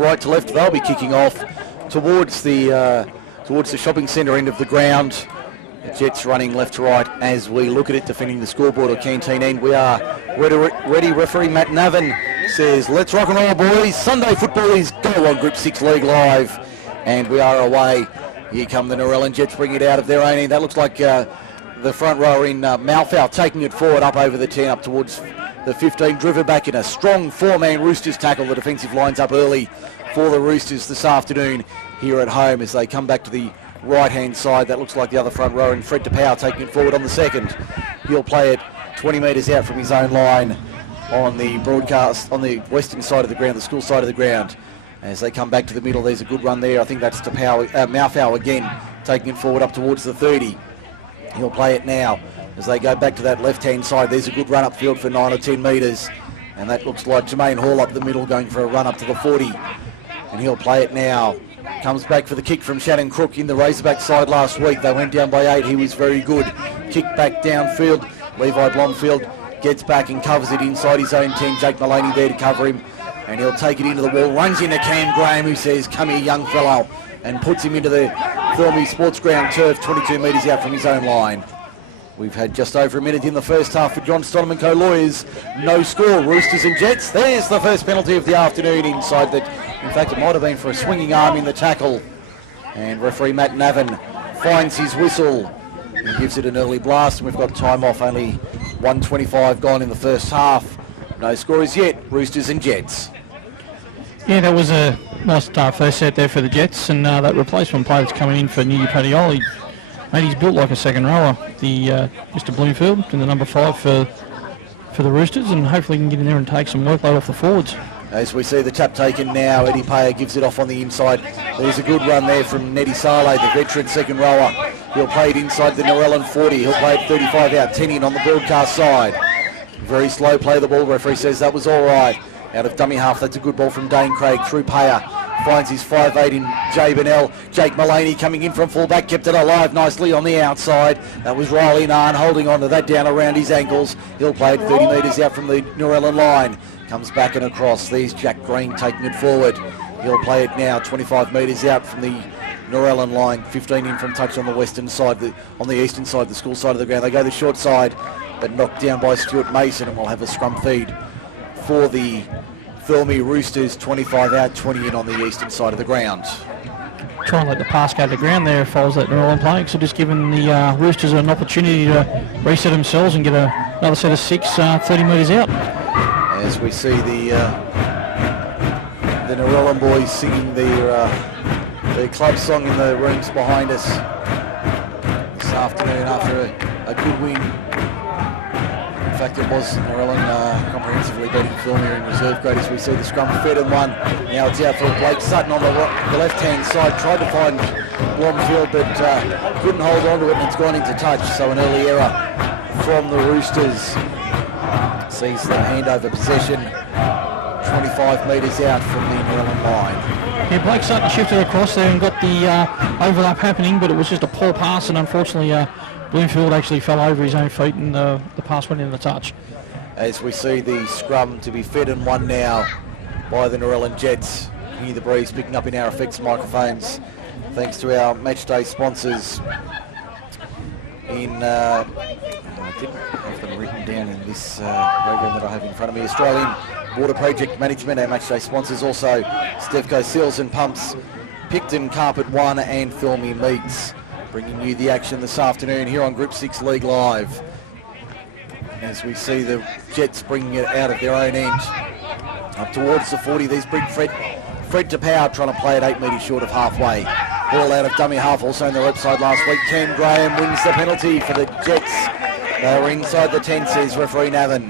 right to left. They'll be kicking off towards the shopping centre end of the ground. The Jets running left to right as we look at it, defending the scoreboard or canteen end. We are ready. Referee Matt Navin says, let's rock and roll, boys. Sunday football is go on Group 6 League Live. And we are away. Here come the Narellan Jets, bringing it out of their own end. That looks like the front rower in Malfow taking it forward up over the 10, up towards the 15, driven back in a strong four-man Roosters tackle. The defensive line's up early for the Roosters this afternoon here at home as they come back to the right-hand side. That looks like the other front rower, and Fred DePower taking it forward on the second. He'll play it 20 metres out from his own line on the broadcast, on the western side of the ground, the school side of the ground. As they come back to the middle, there's a good run there. I think that's Malfow again, taking it forward up towards the 30. He'll play it now as they go back to that left-hand side. There's a good run upfield for 9 or 10 metres. And that looks like Jermaine Hall up the middle going for a run up to the 40. And he'll play it now. Comes back for the kick from Shannon Crook in the Razorback side last week. They went down by 8. He was very good. Kick back downfield. Levi Blomfield gets back and covers it inside his own 10. Jake Mullaney there to cover him. And he'll take it into the wall. Runs into Cam Graham, who says, come here, young fellow. And puts him into the Thirlmere Sports Ground turf, 22 metres out from his own line. We've had just over a minute in the first half for John Stonham & Co Lawyers. No score, Roosters and Jets. There's the first penalty of the afternoon inside that. In fact, it might have been for a swinging arm in the tackle. And referee Matt Navin finds his whistle. He gives it an early blast, and we've got time off. Only 1:25 gone in the first half. No scores yet, Roosters and Jets. Yeah, that was a nice first set there for the Jets, and that replacement player that's coming in for Newey Padioli, mate, he's built like a second rower. The Mr. Bloomfield in the number 5 for the Roosters, and hopefully he can get in there and take some workload off the forwards. As we see the tap taken now, Eddie Payer gives it off on the inside. There's a good run there from Neddy Saleh, the veteran second rower. He'll play it inside the Narellan 40. He'll play it 35 out, 10 in on the broadcast side. Very slow play the ball. Referee says that was all right. Out of dummy half, that's a good ball from Dane Craig through Payer. Finds his 5'8" in Jay Bennell. Jake Mullaney coming in from fullback, kept it alive nicely on the outside. That was Riley Narn holding on to that down around his ankles. He'll play it 30 metres out from the Narellan line. Comes back and across. There's Jack Green taking it forward. He'll play it now 25 metres out from the Narellan line. 15 in from touch on the western side, on the eastern side, the school side of the ground. They go the short side, but knocked down by Stuart Mason, and we'll have a scrum feed for the Thirlmere Roosters. 25 out, 20 in on the eastern side of the ground. Try and let the pass go to the ground there if I was that Narellan playing, so just giving the Roosters an opportunity to reset themselves and get another set of 6 30 metres out. As we see the Narellan boys singing their club song in the rooms behind us this afternoon after a good win. In fact, it was Narellan comprehensively beating Thirlmere in reserve grade. As we see the scrum fed and won. Now it's out for Blake Sutton on the left-hand side. Tried to find Blomfield, but couldn't hold on to it, and it's gone into touch. So an early error from the Roosters. Sees them hand over possession 25 metres out from the Narellan line. Yeah, Blake Sutton shifted across there and got the overlap happening, but it was just a poor pass, and unfortunately Bloomfield actually fell over his own feet, and the pass went in the touch. As we see the scrum to be fed and won now by the Narellan Jets. Hear the breeze picking up in our effects microphones, thanks to our matchday sponsors in... I didn't have them written down in this program that I have in front of me. Australian Water Project Management, our matchday sponsors. Also, Stevco Seals and Pumps, Picton Carpet One, and Thirlmere Meats. Bringing you the action this afternoon here on Group 6 League Live. As we see the Jets bringing it out of their own end. Up towards the 40, these big Fred DePower trying to play it 8 metres short of halfway. Ball out of dummy half, also in the left side last week. Cam Graham wins the penalty for the Jets. They were inside the 10, says referee Navin.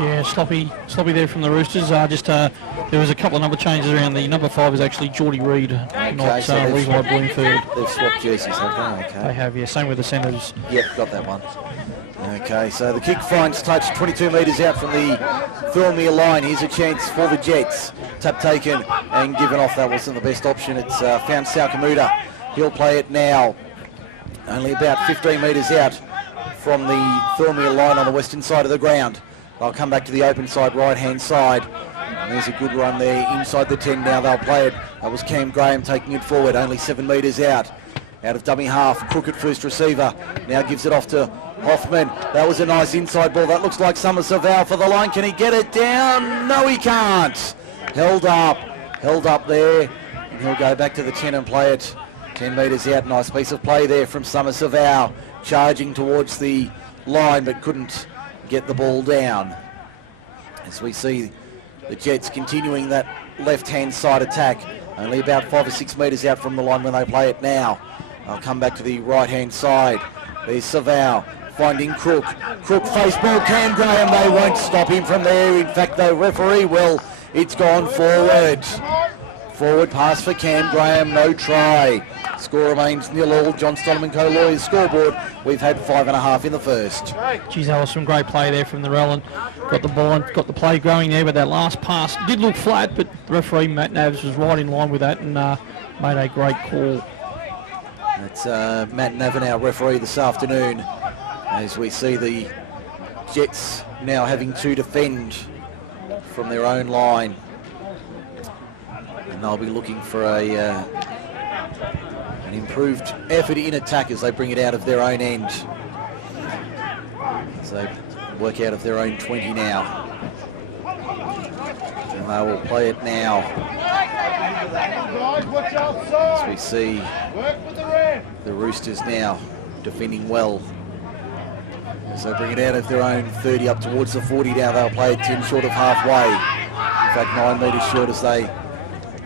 Yeah, sloppy there from the Roosters. There was a couple of number changes around. The number 5 is actually Geordie Reid, not so Levi Bloomfield. They've swapped jerseys, have they? Okay. They have, yeah. Same with the centres. Yep, got that one. Okay, so the kick finds touch 22 metres out from the Thirlmere line. Here's a chance for the Jets. Tap taken and given off. That wasn't the best option. It's found Salkamuda. He'll play it now. Only about 15 metres out from the Thirlmere line on the western side of the ground. They'll come back to the open side, right-hand side. And there's a good run there inside the 10 now. They'll play it. That was Cam Graham taking it forward, only 7 metres out. Out of dummy half, Crook at first receiver. Now gives it off to Hoffman. That was a nice inside ball. That looks like Summer Savale for the line. Can he get it down? No, he can't. Held up there. And he'll go back to the 10 and play it 10 metres out. Nice piece of play there from Summer Savale. Charging towards the line, but couldn't get the ball down. As we see the Jets continuing that left-hand side attack. Only about 5 or 6 metres out from the line when they play it now. I'll come back to the right-hand side. There's Savale finding Crook. Crook face ball, Cam Graham. They won't stop him from there. In fact, the referee will. It's gone forward. Forward pass for Cam Graham. No try. Score remains 0-0. John Stolman Co. Lawyers scoreboard. We've had 5.5 in the first. Geez, that was some great play there from Narellan. Got the ball and got the play growing there, but that last pass did look flat, but the referee, Matt Navs, was right in line with that and made a great call. That's Matt Navin, our referee this afternoon, as we see the Jets now having to defend from their own line. And they'll be looking for an improved effort in attack as they bring it out of their own end. So they work out of their own 20 now. And they will play it now. As we see the Roosters now defending well. As they bring it out of their own 30 up towards the 40 now. They'll play it 10 short of halfway. In fact, 9 metres short as they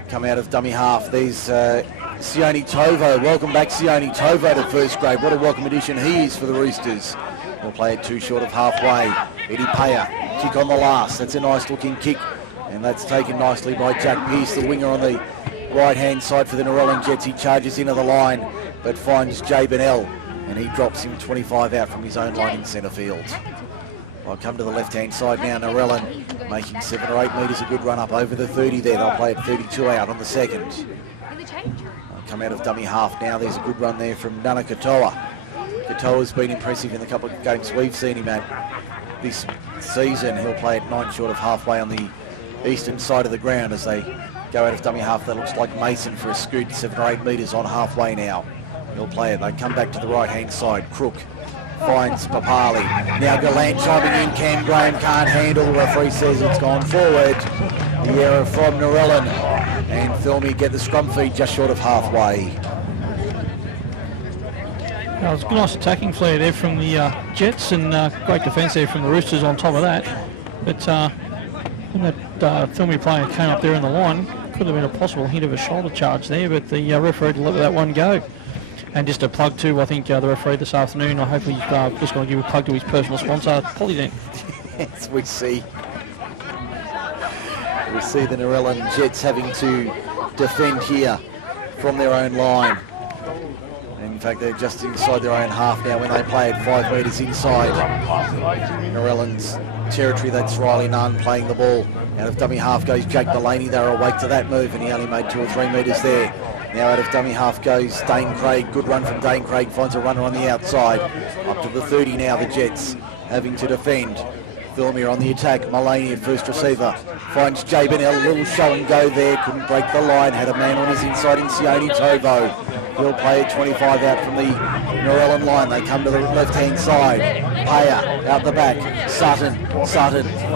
come out of dummy half. There's Sione Tovo. Welcome back, Sione Tovo, to first grade. What a welcome addition he is for the Roosters. We'll play it 2 short of halfway. Eddie Payer, kick on the last. That's a nice looking kick. And that's taken nicely by Jack Pearce, the winger on the right-hand side for the Narellan Jets. He charges into the line, but finds Jay Bennell, and he drops him 25 out from his own line in centre field. I'll come to the left-hand side now. Narellan making 7 or 8 metres, a good run up over the 30 there. They'll play it 32 out on the second. I'll come out of dummy half now. There's a good run there from Nana Katoa. Katoa's been impressive in the couple of games we've seen him at this season. He'll play it 9 short of halfway on the eastern side of the ground as they go out of dummy half. That looks like Mason for a scoot, 7 or 8 metres on halfway now. He'll play it. They come back to the right-hand side. Crook finds Papali. Now Gallant chiming in. Cam Graham can't handle. The referee says it's gone forward. The error from Narellan. And Thirlmere get the scrum feed just short of halfway. It was a nice attacking flair there from the Jets, and great defence there from the Roosters on top of that. But when that Thirlmere player came up there in the line, could have been a possible hint of a shoulder charge there, but the referee let that one go. And just a plug to, I think, the referee this afternoon, I hope he's just going to give a plug to his personal sponsor, Polydent. Yes, we see the Narellan Jets having to defend here from their own line. In fact, they're just inside their own half now when they play it 5 metres inside Narellan's territory. That's Riley Nunn playing the ball. Out of dummy half goes Jake Delaney. They were awake to that move and he only made 2 or 3 metres there. Now out of dummy half goes Dane Craig. Good run from Dane Craig. Finds a runner on the outside. Up to the 30 now, the Jets having to defend. Thirlmere on the attack. Mullaney at first receiver. Finds Jay Bennell. A little show and go there. Couldn't break the line. Had a man on his inside in Sione Tovo. He'll play it 25 out from the Narellan line. They come to the left-hand side. Payer out the back. Sutton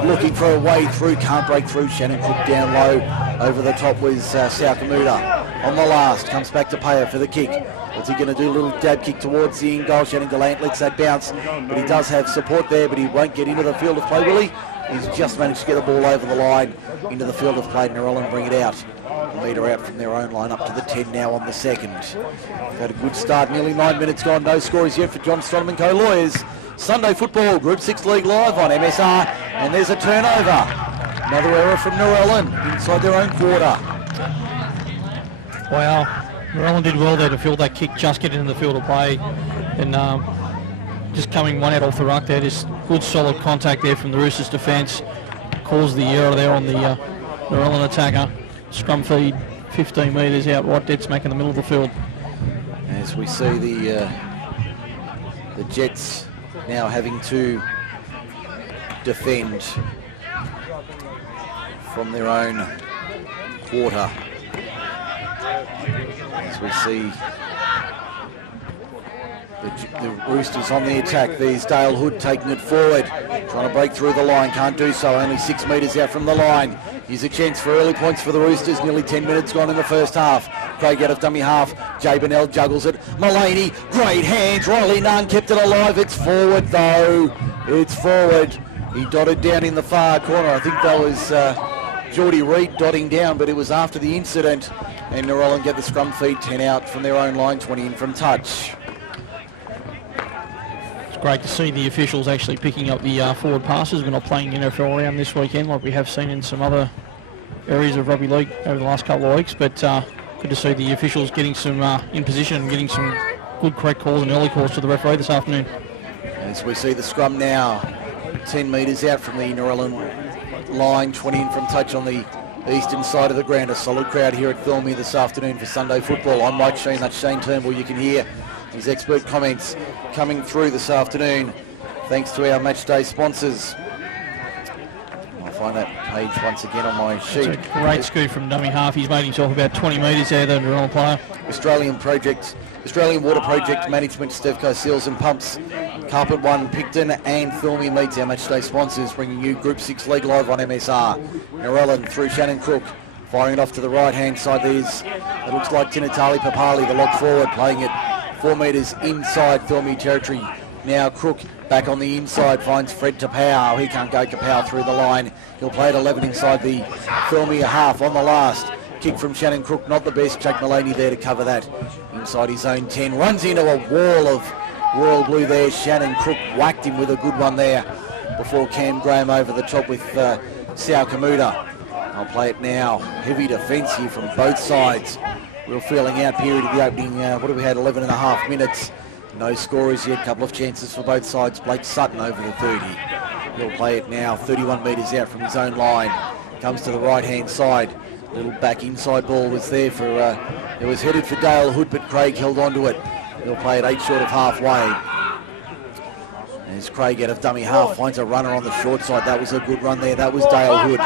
looking for a way through. Can't break through. Shannon Cook down low. Over the top was Saukamuda. On the last. Comes back to Payer for the kick. What's he going to do? A little dab kick towards the in goal. Shannon Gallant lets that bounce. But he does have support there, but he won't get into the field of play, will he? He's just managed to get the ball over the line into the field of play. Narellan bring it out. A metre out from their own line, up to the 10 now on the second. Had a good start, nearly 9 minutes gone. No scores yet for John Stronman Co. Lawyers. Sunday football, Group 6 League live on MSR. And there's a turnover. Another error from Narellan inside their own quarter. Wow. Narellan did well there to field that kick, just get into the field of play. And just coming one out off the ruck there, just good solid contact there from the Roosters defence. Caused the error there on the Narellan attacker. Scrum feed 15 metres out right dead smack in the middle of the field. As we see the Jets now having to defend from their own quarter. As we see the Roosters on the attack. There's Dale Hood taking it forward, trying to break through the line, can't do so, only 6 metres out from the line. Here's a chance for early points for the Roosters, nearly 10 minutes gone in the first half. Craig out of dummy half, Jay Burnell juggles it, Mullaney, great hands, Riley Nunn kept it alive, it's forward though, it's forward. He dotted down in the far corner, I think that was Geordie Reid dotting down, but it was after the incident, and Narellan get the scrum feed, 10 out from their own line, 20 in from touch. Great to see the officials actually picking up the forward passes. We're not playing NFL round this weekend like we have seen in some other areas of rugby league over the last couple of weeks, but good to see the officials getting some in position and getting some good correct calls and early calls to the referee this afternoon. As we see the scrum now, 10 metres out from the Narellan line, 20 in from touch on the eastern side of the ground. A solid crowd here at Thirlmere this afternoon for Sunday football. I'm Mike Shean, that's Shane Turnbull. You can hear his expert comments coming through this afternoon, thanks to our match day sponsors. I'll find that page once again on my sheet. It's a great scoop from dummy half. He's made himself about 20 metres there, the Narellan player. Australian Water Project Management, Stevco Seals and Pumps, Carpet One, Picton and Thirlmere meets our match day sponsors, bringing you Group 6 League live on MSR. Narellan through Shannon Crook, firing it off to the right hand side. There's, it looks like Tinatali Papali, the lock forward, playing it 4 metres inside Thirlmere territory. Now Crook back on the inside, finds Fred Tapau. He can't go Tapau through the line. He'll play at 11 inside the Thirlmere half on the last. Kick from Shannon Crook, not the best. Jake Mullaney there to cover that. Inside his own 10, runs into a wall of royal blue there. Shannon Crook whacked him with a good one there before Cam Graham over the top with Sao Kamuta. I'll play it now. Heavy defence here from both sides. Real feeling out period of the opening, what have we had, 11 and a half minutes. No scorers yet, couple of chances for both sides. Blake Sutton over the 30. He'll play it now, 31 metres out from his own line. Comes to the right-hand side. Little back inside ball was there for, it was headed for Dale Hood, but Craig held on to it. He'll play it 8 short of halfway. As Craig out of dummy half finds a runner on the short side. That was a good run there. That was Dale Hood.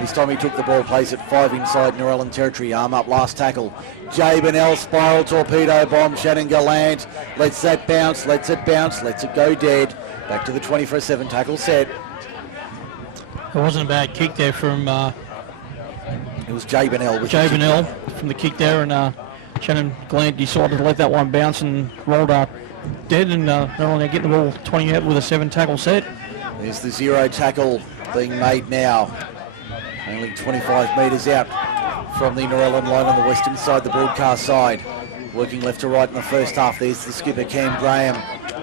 This time he took the ball, plays it 5 inside Narellan territory. Arm up, last tackle. Jay Burnell, spiral torpedo bomb. Shannon Gallant lets that bounce, lets it bounce, lets it go dead. Back to the 20 for a 7 tackle set. It wasn't a bad kick there from... it was Jay Burnell. Jay Burnell from the kick there, and Shannon Gallant decided to let that one bounce and rolled up dead, and not only getting the ball 20 out with a 7 tackle set. There's the 0 tackle being made now. Only 25 metres out from the Narellan line on the western side, the broadcast side. Working left to right in the first half. There's the skipper, Cam Graham,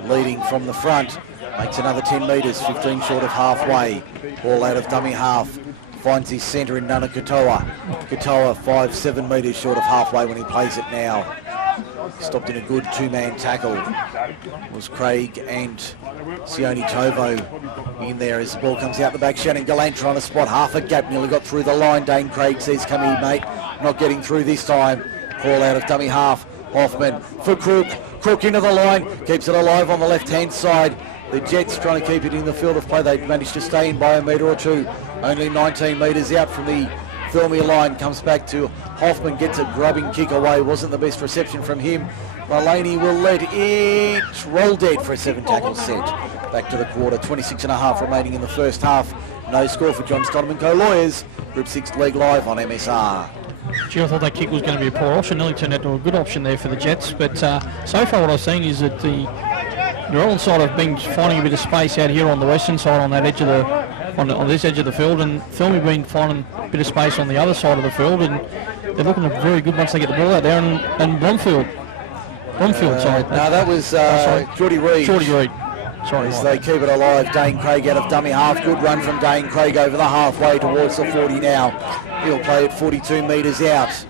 leading from the front. Makes another 10 metres, 15 short of halfway. Ball out of dummy half. Finds his centre in Nana Katoa. Katoa 5-7 metres short of halfway when he plays it now. Stopped in a good 2-man tackle. It was Craig and Sione Tovo in there as the ball comes out the back. Shannon Gallant trying to spot half a gap. Nearly got through the line. Dane Craig says, come here, mate. Not getting through this time. Call out of dummy half. Hoffman for Crook. Crook into the line. Keeps it alive on the left-hand side. The Jets trying to keep it in the field of play. They've managed to stay in by a metre or two. Only 19 metres out from the Thirlmere line. Comes back to Hoffman. Gets a grubbing kick away. Wasn't the best reception from him. Mullaney will let it roll dead for a 7 tackle set. Back to the quarter. 26 and a half remaining in the first half. No score for John Stoneman Co-Lawyers. Group 6 League live on MSR. Gee, I thought that kick was going to be a poor option. Nearly turned out to a good option there for the Jets. But so far what I've seen is that the Narellan side have been finding a bit of space out here on the western side on that edge of the on this edge of the field, and Thirlmere have been finding a bit of space on the other side of the field, and they're looking very good once they get the ball out there. And Blomfield, sorry. No, that was Geordie Reid. Geordie Reid. Sorry. As they keep it alive, Dane Craig out of dummy half. Good run from Dane Craig over the halfway towards the 40 now. He'll play it 42 metres out.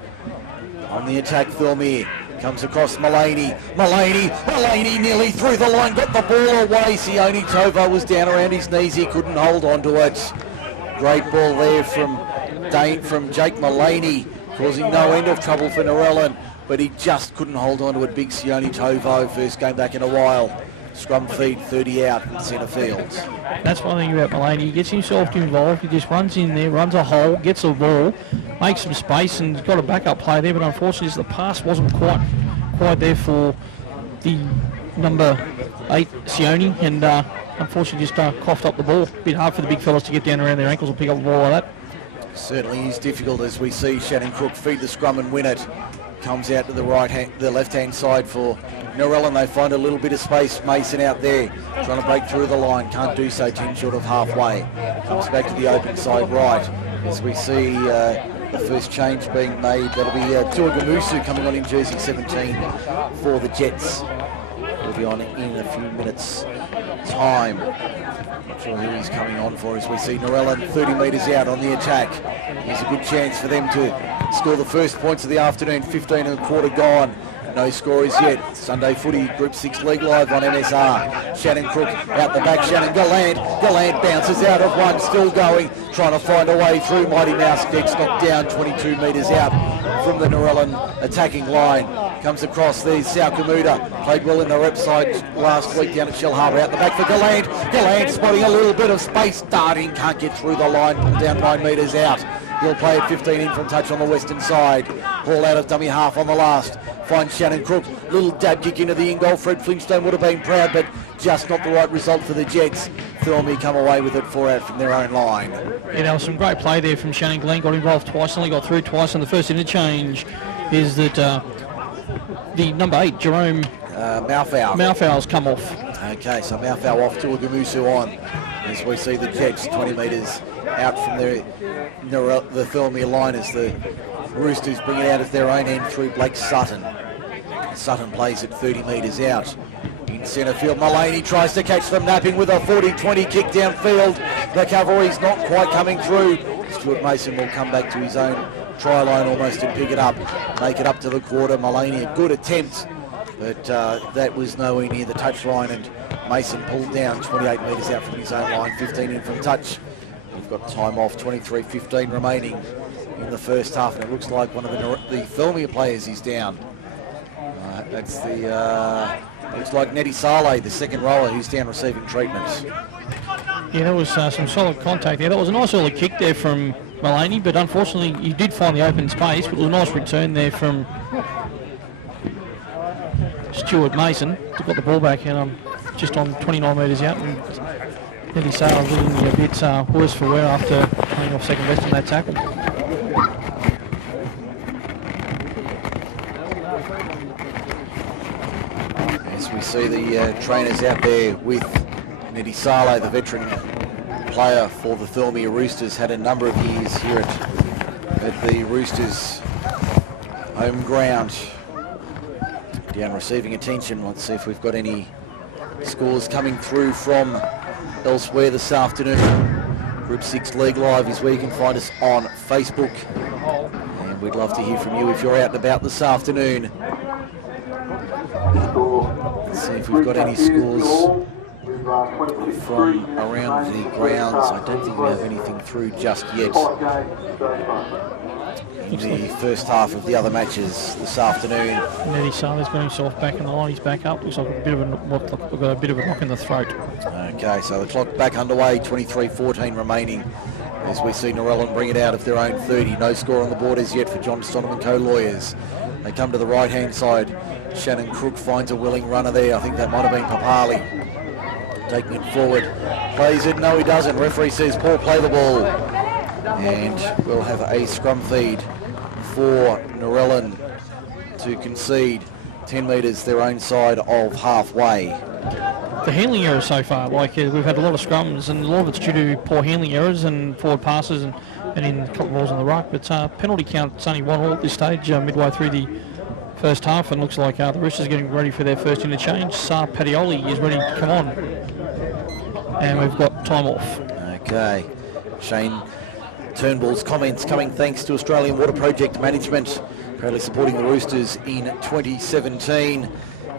On the attack, Thirlmere. Comes across Mullaney nearly through the line, got the ball away. Sione Tovo was down around his knees, he couldn't hold on to it. Great ball there from Jake Mullaney, causing no end of trouble for Narellan, but he just couldn't hold on to it. Big Sione Tovo, first game back in a while. Scrum feed, 30 out in centre field. That's one thing about Mullaney. He gets himself involved. He just runs in there, runs a hole, gets a ball, makes some space, and he's got a backup play there. But unfortunately, the pass wasn't quite there for the number 8, Shean, and unfortunately just coughed up the ball. A bit hard for the big fellas to get down around their ankles and pick up the ball like that. Certainly is difficult as we see Shannon Crook feed the scrum and win it. Comes out to the left-hand side for Narellan. They find a little bit of space. Mason out there trying to break through the line. Can't do so, 10 short of halfway. Comes back to the open side right as we see the first change being made. That'll be Tuagamusu coming on in jersey 17 for the Jets. He'll be on in a few minutes' time. Not sure who he's coming on for as we see Narellan 30 metres out on the attack. Here's a good chance for them to score the first points of the afternoon. 15 and a quarter gone. No scorers yet. Sunday footy, Group 6 League live on MSR. Shannon Crook out the back. Shannon Gallant. Gallant bounces out of one. Still going. Trying to find a way through. Mighty Mouse gets knocked down 22 metres out from the Narellan attacking line. Comes across there. Saukamuda played well in the rep side last week down at Shell Harbour. Out the back for Gallant. Gallant spotting a little bit of space. Darting. Can't get through the line. Pulled down 9 metres out. He'll play at 15 in from touch on the western side. Ball out of dummy half on the last. Finds Shannon Crook. Little dab kick into the in-goal. Fred Flintstone would have been proud, but just not the right result for the Jets. Thirlmere come away with it 4 out from their own line. Yeah, there was some great play there from Shannon Glenn. Got involved twice, only got through twice. And the first interchange is that the number 8, Jerome Maufau's come off. Okay, so Maufau off to Tuagamusu on. As we see the Jets 20 metres out from the Thirlmere line as the Roosters bring it out of their own end through Blake Sutton. Sutton plays at 30 metres out. In centre field, Mullaney tries to catch them napping with a 40-20 kick downfield. The cavalry's not quite coming through. Stuart Mason will come back to his own try line almost and pick it up. Make it up to the quarter. Mullaney, a good attempt, but that was nowhere near the touch line, and Mason pulled down 28 metres out from his own line, 15 in from touch. We've got time off, 23:15 remaining in the first half, and it looks like one of the Thirlmere players is down. That's the looks like Nettie Saleh, the second rower, who's down receiving treatment. Yeah, there was some solid contact there. That was a nice early kick there from Mullaney, but unfortunately he did find the open space, but it was a nice return there from Stuart Mason to got the ball back, and just on 29 metres out, and Nettie Saleh looking a bit worse for wear after coming off second best on that tackle. As we see the trainers out there with Nettie Saleh, the veteran player for the Thirlmere Roosters, had a number of years here at the Roosters home ground. Down receiving attention. Let's see if we've got any scores coming through from elsewhere this afternoon. Group 6 League Live is where you can find us on Facebook, and we'd love to hear from you if you're out and about this afternoon. Let's see if we've got any scores from around the grounds. I don't think we have anything through just yet. In the first half of the other matches this afternoon. Nettie Saleh's got himself back in the line. He's back up. Looks like we've got a bit of a knock in the throat. Okay, so the clock back underway. 23:14 remaining as we see Narellan bring it out of their own 30. No score on the board as yet for John Stonham & Co lawyers. They come to the right-hand side. Shannon Crook finds a willing runner there. I think that might have been Papali. Taking it forward. Plays it. No, he doesn't. Referee says, Paul, play the ball. And we'll have a scrum feed for Narellan to concede 10 metres their own side of halfway. The handling errors so far, we've had a lot of scrums, and a lot of it's due to poor handling errors and forward passes and in a couple of balls on the ruck. But penalty count's only 1-1 at this stage, midway through the first half, and looks like the Roosters are getting ready for their first interchange. Patioli is ready to come on, and we've got time off. Okay, Shane Turnbull's comments coming thanks to Australian Water Project Management, proudly supporting the Roosters in 2017.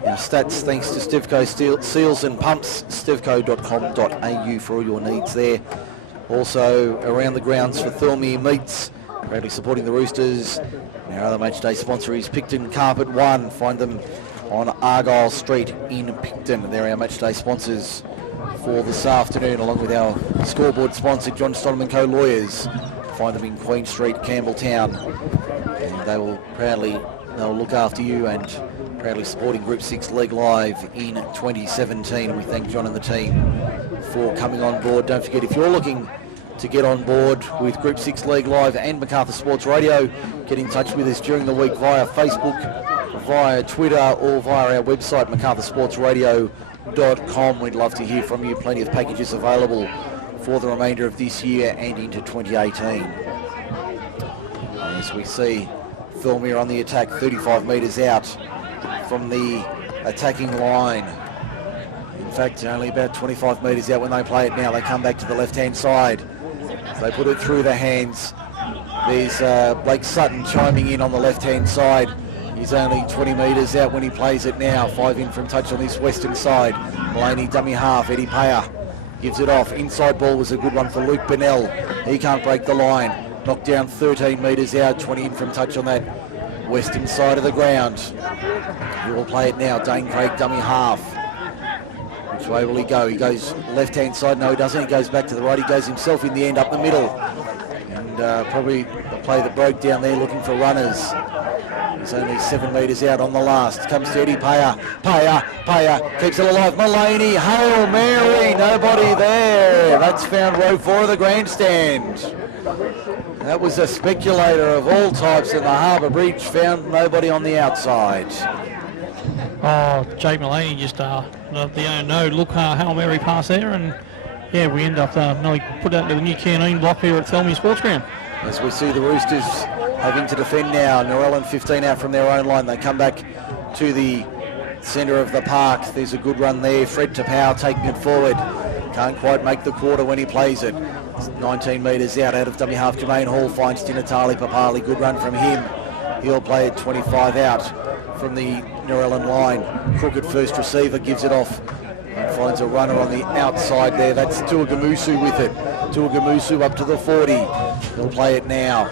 Our stats thanks to Stevco Seals and Pumps, stevco.com.au for all your needs there. Also around the grounds for Thirlmere Meats, proudly supporting the Roosters. Our other match day sponsor is Picton Carpet One. Find them on Argyle Street in Picton. They're our matchday sponsors for this afternoon, along with our scoreboard sponsor, John Stonham & Co Lawyers. Find them in Queen Street, Campbelltown, and they'll look after you, and proudly supporting Group 6 League Live in 2017. We thank John and the team for coming on board. Don't forget, if you're looking to get on board with Group 6 League Live and Macarthur Sports Radio, get in touch with us during the week via Facebook, via Twitter, or via our website, macarthursportsradio.com. We'd love to hear from you. Plenty of packages available for the remainder of this year and into 2018. As we see Thirlmere on the attack, 35 metres out from the attacking line. In fact, only about 25 metres out when they play it now. They come back to the left-hand side. They put it through the hands. There's Blake Sutton chiming in on the left-hand side. He's only 20 metres out when he plays it now. 5 in from touch on this western side. Maloney dummy half. Eddie Payer gives it off. Inside ball was a good one for Luke Bennell. He can't break the line. Knocked down 13 metres out. 20 in from touch on that western side of the ground. He will play it now. Dane Craig dummy half. Which way will he go? He goes left-hand side. No, he doesn't. He goes back to the right. He goes himself in the end up the middle. And probably the play that broke down there looking for runners. He's only 7 metres out on the last. Comes to Eddie Payer. Payer keeps it alive. Maloney, Hail Mary, nobody there. That's found row 4 of the grandstand. That was a speculator of all types in the Harbour Bridge. Found nobody on the outside. Oh, Jake Maloney just Hail Mary pass there, and yeah, we end up nearly put out to the new canteen block here at Thirlmere Sports Ground. As we see the Roosters having to defend now. Narellan 15 out from their own line. They come back to the centre of the park. There's a good run there. Fred Tapau taking it forward. Can't quite make the quarter when he plays it. It's 19 metres out of dummy half. Jermaine Hall finds Dinatali Papali. Good run from him. He'll play it 25 out from the Narellan line. Crooked first receiver gives it off and finds a runner on the outside there. That's Tuagamusu with it. Tuagamusu up to the 40. He'll play it now.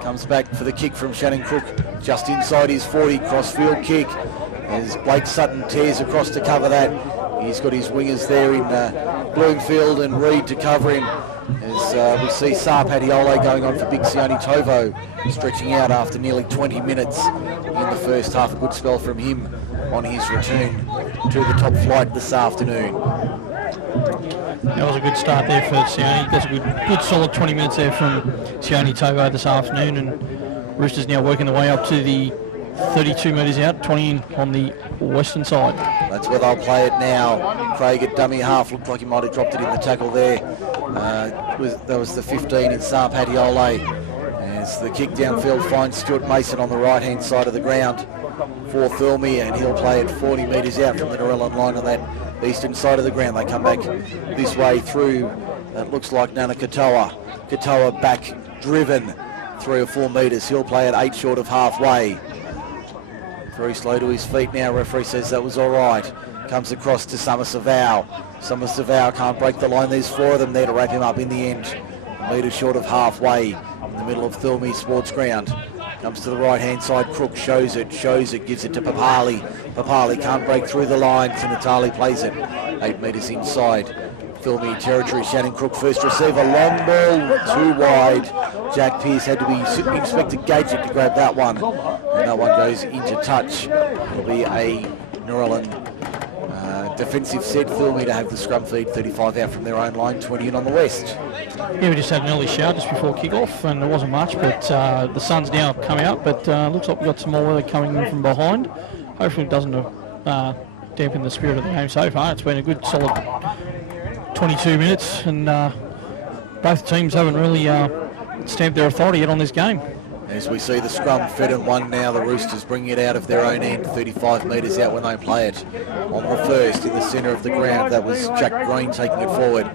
Comes back for the kick from Shannon Crook, just inside his 40, crossfield kick. As Blake Sutton tears across to cover that. He's got his wingers there in Bloomfield and Reed to cover him. As we see Saar Patiole going on for Big Sione Tovo, stretching out after nearly 20 minutes in the first half. A good spell from him on his return to the top flight this afternoon. That was a good start there for Sione. That's a good solid 20 minutes there from Sione Tovo this afternoon, and Roosters now working their way up to the 32 metres out, 20 in on the western side. That's where they'll play it now. Craig at dummy half, looked like he might have dropped it in the tackle there. That was the 15 in Saar Patiole. As the kick downfield finds Stuart Mason on the right-hand side of the ground for Thirlmere, and he'll play it 40 metres out from the Narellan line on that eastern side of the ground. They come back this way through, it looks like Nana Katoa. Katoa back driven 3 or 4 metres. He'll play it 8 short of halfway. Very slow to his feet now. Referee says that was all right. Comes across to Summer Savao. Summer Savao can't break the line. There's 4 of them there to wrap him up in the end. A metre short of halfway in the middle of Thirlmere Sports Ground. Comes to the right-hand side. Crook shows it, gives it to Papali. Papali can't break through the line. Tinatali plays it 8 metres inside Thirlmere territory. Shannon Crook first receiver. Long ball, too wide. Jack Pearce had to be Inspector Gadget to grab that one. And that one goes into touch. It'll be a Narellan defensive set. Thirlmere to have the scrum feed. 35 out from their own line, 20 in on the west. Yeah, we just had an early shower just before kick-off, and it wasn't much, but the sun's now come out, but looks like we've got some more weather coming in from behind. Hopefully it doesn't dampen the spirit of the game so far. It's been a good solid 22 minutes, and both teams haven't really stamped their authority yet on this game. As we see the scrum fed and one now, the Roosters bringing it out of their own end, 35 metres out when they play it. On the first, in the centre of the ground, that was Jack Green taking it forward.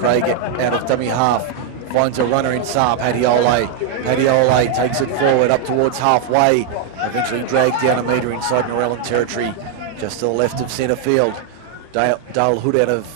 Craig out of dummy half, finds a runner in Saar Patiole. Patiole takes it forward up towards halfway, eventually dragged down a metre inside Narellan territory, just to the left of centre field. Dale Hood out of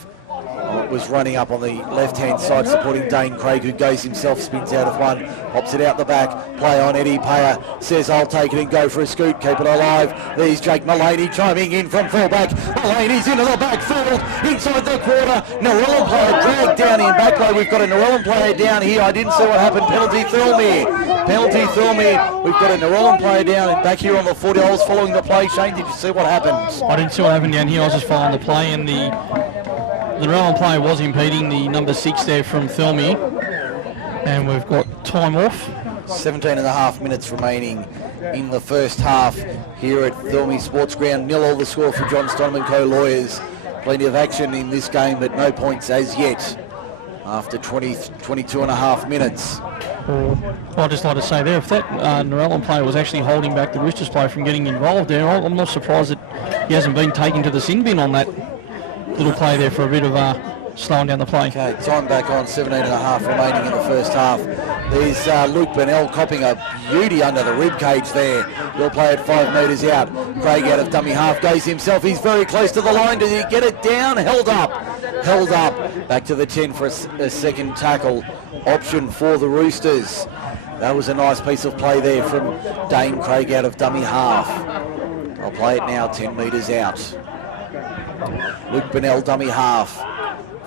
was running up on the left-hand side, supporting Dane Craig, who goes himself, spins out of one, pops it out the back, play on Eddie Payer, says I'll take it and go for a scoot, keep it alive. There's Jake Mullaney chiming in from fullback. Mullaney's into the backfield, inside the quarter. Narellan player dragged down in back row. We've got a Narellan player down here. I didn't see what happened. Penalty Thirlmere. Penalty Thirlmere. We've got a Narellan player down and back here on the 40. I was following the play. Shane, did you see what happened? I didn't see what happened down here. I was just following the play, and the Narellan player was impeding the number 6 there from Thirlmere. And we've got time off. 17 and a half minutes remaining in the first half here at Thirlmere Sports Ground. 0-all the score for John Stoneman Co-Lawyers. Plenty of action in this game, but no points as yet after 22 and a half minutes. I'd just like to say there, if that Narellan player was actually holding back the Roosters player from getting involved there, I'm not surprised that he hasn't been taken to the sin bin on that little play there for a bit of slowing down the play. Okay, time back on, 17 and a half remaining in the first half. There's Luke Burnell copping a beauty under the rib cage there. He'll play it 5 metres out. Craig out of dummy half, goes himself. He's very close to the line. Does he get it down? Held up. Held up. Back to the 10 for a second tackle option for the Roosters. That was a nice piece of play there from Dane Craig out of dummy half. I'll play it now 10 metres out. Luke Burnell, dummy half.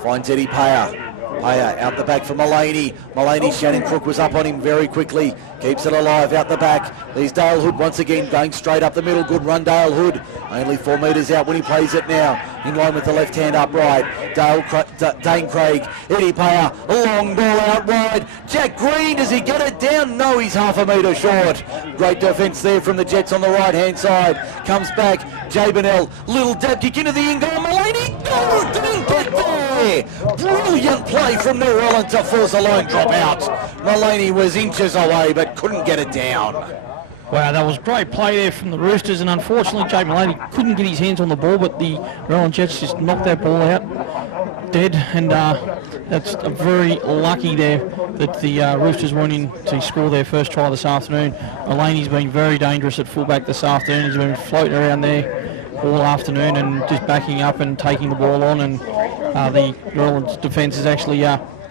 Finds Eddie Payer. Payer out the back for Mullaney. Mullaney, Shannon Crook was up on him very quickly. Keeps it alive out the back. There's Dale Hood once again going straight up the middle. Good run, Dale Hood. Only 4 metres out when he plays it now. In line with the left hand upright. Dane Craig. Eddie Payer. Long ball out wide. Jack Green, does he get it down? No, he's half a metre short. Great defence there from the Jets on the right hand side. Comes back. Jay Burnell. Little dab kick into the in-goal. Mullaney. Oh, didn't get there. Brilliant play from Narellan to force a line drop out. Mullaney was inches away but couldn't get it down. Wow, that was great play there from the Roosters, and unfortunately Jake Mullaney couldn't get his hands on the ball, but the Narellan Jets just knocked that ball out dead, and that's very lucky there that the Roosters weren't in to score their first try this afternoon. Mullaney's been very dangerous at fullback this afternoon. He's been floating around there all afternoon and just backing up and taking the ball on, and the Narellan defence is actually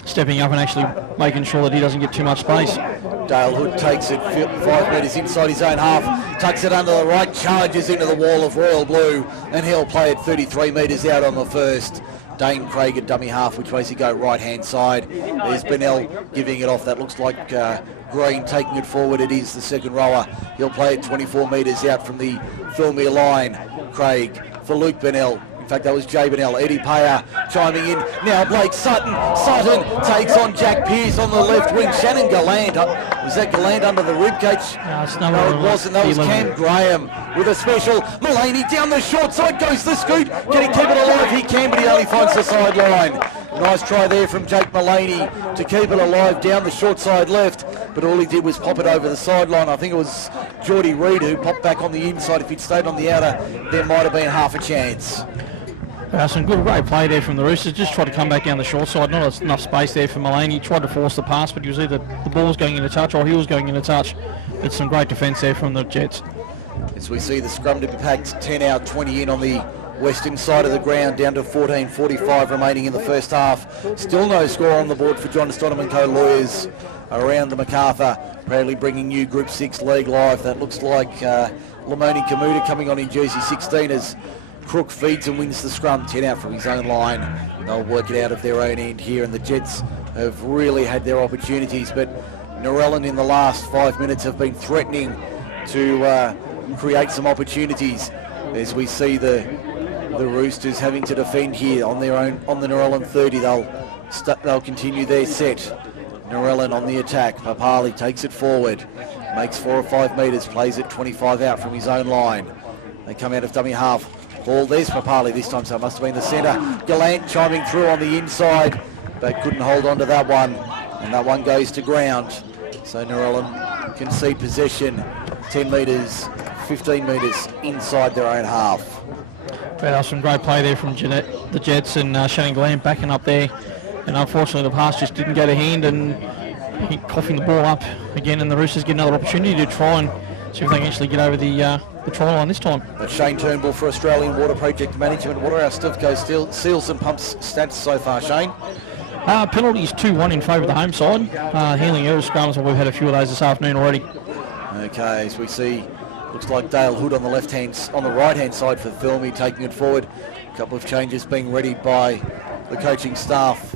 stepping up and actually making sure that he doesn't get too much space. Dale Hood takes it 5 metres inside his own half, tucks it under the right, charges into the wall of royal blue, and he'll play it 33 metres out on the first. Dane Craig at dummy half, which ways he go right hand side. There's Burnell giving it off. That looks like Green taking it forward. It is the second rower. He'll play it 24 metres out from the Thirlmere line. Craig for Luke Burnell. In fact, that was Jay Burnell. Eddie Payer chiming in. Now Blake Sutton. Sutton takes on Jack Pearce on the left wing. Shannon Gallant. Was that Gallant under the ribcage? No, it wasn't. That was Cam Graham with a special. Mullaney down the short side. Goes the scoot. Can he keep it alive? He can, but he only finds the sideline. Nice try there from Jake Mullaney to keep it alive down the short side left, but all he did was pop it over the sideline. I think it was Geordie Reid who popped back on the inside. If he'd stayed on the outer, there might have been half a chance. Some great play there from the Roosters. Just tried to come back down the short side. Not enough space there for Mullaney. Tried to force the pass, but he was either the ball was going into touch or he was going into touch. But some great defence there from the Jets. As we see the scrum to be packed 10 out, 20 in on the western side of the ground, down to 14:45 remaining in the first half. Still no score on the board for John Stoneman Co-Lawyers around the MacArthur, proudly bringing you Group 6 League live. That looks like Lamoni Kamuta coming on in jersey 16 as Crook feeds and wins the scrum, 10 out from his own line. They'll work it out of their own end here, and the Jets have really had their opportunities, but Narellan in the last 5 minutes have been threatening to create some opportunities. As we see the Roosters having to defend here on their own, on the Narellan 30, they'll continue their set. Narellan on the attack. Papali takes it forward, makes 4 or 5 metres, plays it 25 out from his own line. They come out of dummy half. Ball, there's Papali this time, so it must have been the centre. Gallant chiming through on the inside, but couldn't hold on to that one, and that one goes to ground. So Narellan concede possession 10 metres, 15 metres inside their own half. Well, some great play there from the Jets, and Shannon Gallant backing up there, and unfortunately the pass just didn't go to hand, and he coughing the ball up again, and the Roosters get another opportunity to try and see if they can actually get over the the try line this time. But Shane Turnbull for Australian Water Project Management. What are our Stivco seals and pumps stats so far, Shane? Penalties 2-1 in favour of the home side. Healing error scrums, we've had a few of those this afternoon already. Okay, as we see, looks like Dale Hood on the right-hand side for Thirlmere taking it forward. A couple of changes being readied by the coaching staff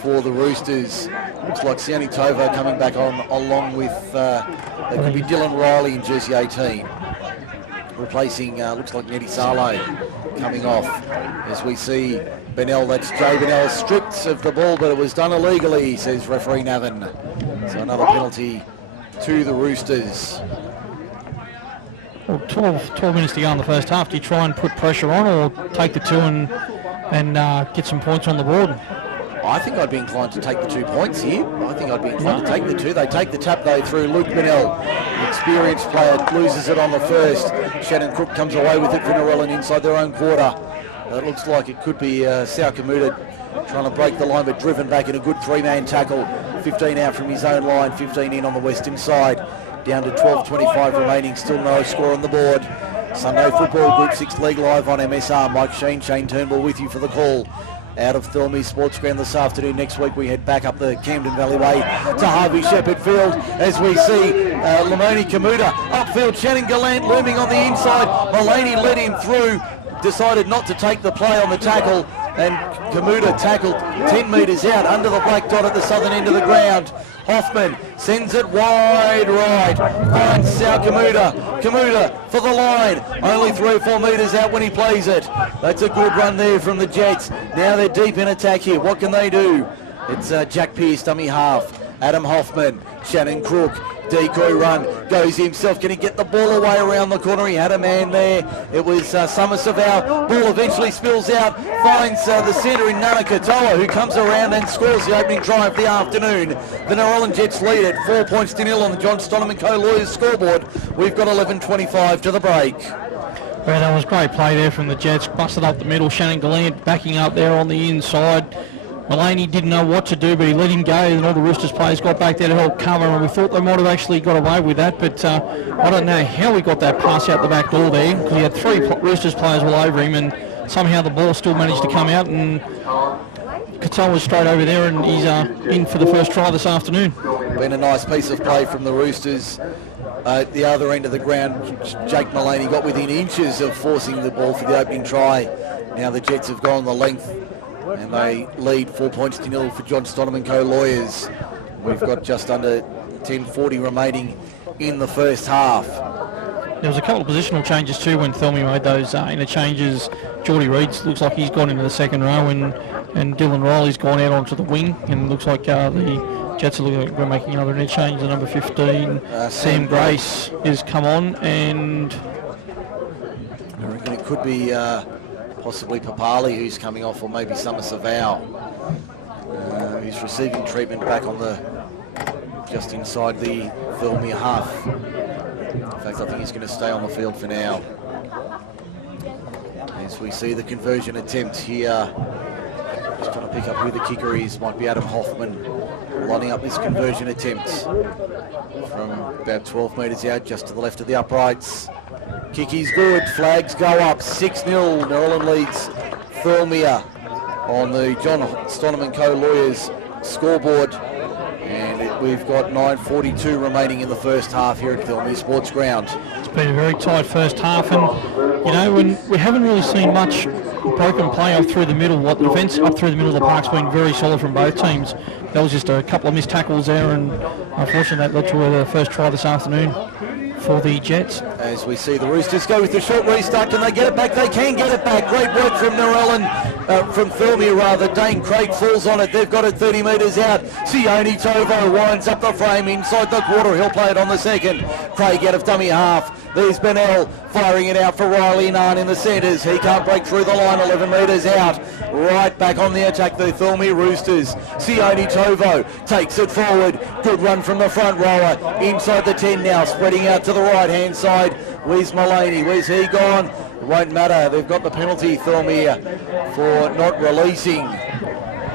for the Roosters. Looks like Sione Tovo coming back on, along with that could be Dylan Riley in jersey 18. Replacing, looks like Nettie Sarlo coming off. As we see Bennell, that's Jay Bennell, stripped of the ball, but it was done illegally, says referee Navin. So another penalty to the Roosters. Well, 12 minutes to go in the first half. Do you try and put pressure on, or take the two and get some points on the board? I think I'd be inclined to take the 2 points here. I think I'd be inclined to take the two. They take the tap though through Luke Bennell. The experienced player loses it on the first. Shannon Crook comes away with it for Narellan inside their own quarter. It looks like it could be Sao Kamuta trying to break the line, but driven back in a good three-man tackle. 15 out from his own line, 15 in on the western side. Down to 12:25 remaining, still no score on the board. Sunday Football Group 6 League live on MSR. Mike Shean, Shane Turnbull with you for the call. Out of Thirlmere Sports Ground this afternoon. Next week we head back up the Camden Valley Way to Harvey Shepherd Field as we see Lamoni Kamuta upfield. Shannon Gallant looming on the inside. Mullaney led him through, decided not to take the play on the tackle, and Kamuta tackled 10 metres out under the black dot at the southern end of the ground. Hoffman sends it wide right, finds Sao Kamuta. Kamuta for the line, only 3 or 4 metres out when he plays it. That's a good run there from the Jets. Now they're deep in attack here. What can they do? It's Jack Pearce, dummy half. Adam Hoffman, Shannon Crook, decoy run, goes himself. Can he get the ball away around the corner? He had a man there. It was Summer Savau. Ball eventually spills out, finds the centre in Nana Katoa, who comes around and scores the opening try of the afternoon. The Narellan Jets lead at 4 points to 0 on the John Stoneman Co. Lawyers scoreboard. We've got 11:25 to the break. Well, that was great play there from the Jets. Busted up the middle. Shannon Gallant backing up there on the inside. Mullaney didn't know what to do, but he let him go, and all the Roosters players got back there to help cover, and we thought they might have actually got away with that, but I don't know how he got that pass out the back door there, because he had 3 Roosters players all over him, and somehow the ball still managed to come out, and Katoa was straight over there, and he's in for the first try this afternoon. Been a nice piece of play from the Roosters. At the other end of the ground, Jake Mullaney got within inches of forcing the ball for the opening try. Now the Jets have gone the length, and they lead 4 points to 0 for John Stoneman Co. Lawyers. We've got just under 10:40 remaining in the first half. There was a couple of positional changes too when Thirlmere made those interchanges. Geordie Reeds looks like he's gone into the second row, and Dylan Riley's gone out onto the wing, and looks like the Jets are looking like we're making another interchange. The number 15, Sam Grace, has come on, and I reckon it could be possibly Papali who's coming off, or maybe Summer Savau, who's receiving treatment back on the just inside the Thirlmere half. In fact, I think he's going to stay on the field for now. As we see the conversion attempt here, just trying to pick up who the kicker is. Might be Adam Hoffman lining up this conversion attempt from about 12 metres out, just to the left of the uprights. Kick is good, flags go up, 6-0, Narellan leads Thirlmere on the John Stoneman Co. Lawyers scoreboard, and we've got 9:42 remaining in the first half here at Thirlmere Sports Ground. It's been a very tight first half, and you know, when we haven't really seen much broken play up through the middle. What the defence up through the middle of the park's been very solid from both teams. That was just a couple of missed tackles there, and unfortunately that led to the first try this afternoon for the Jets. As we see the Roosters go with the short restart, can they get it back? They can get it back. Great work from Narellan, from Thirlmere rather. Dane Craig falls on it. They've got it 30 metres out. Sione Tovo winds up the frame inside the quarter. He'll play it on the second. Craig out of dummy half. There's Bennell firing it out for Riley Nahn in the centres. He can't break through the line, 11 metres out. Right back on the attack, the Thirlmere Roosters. Sione Tovo takes it forward. Good run from the front rower. Inside the 10 now, spreading out to the right-hand side. Where's Mullaney? Where's he gone? It won't matter. They've got the penalty, Thirlmere, for not releasing.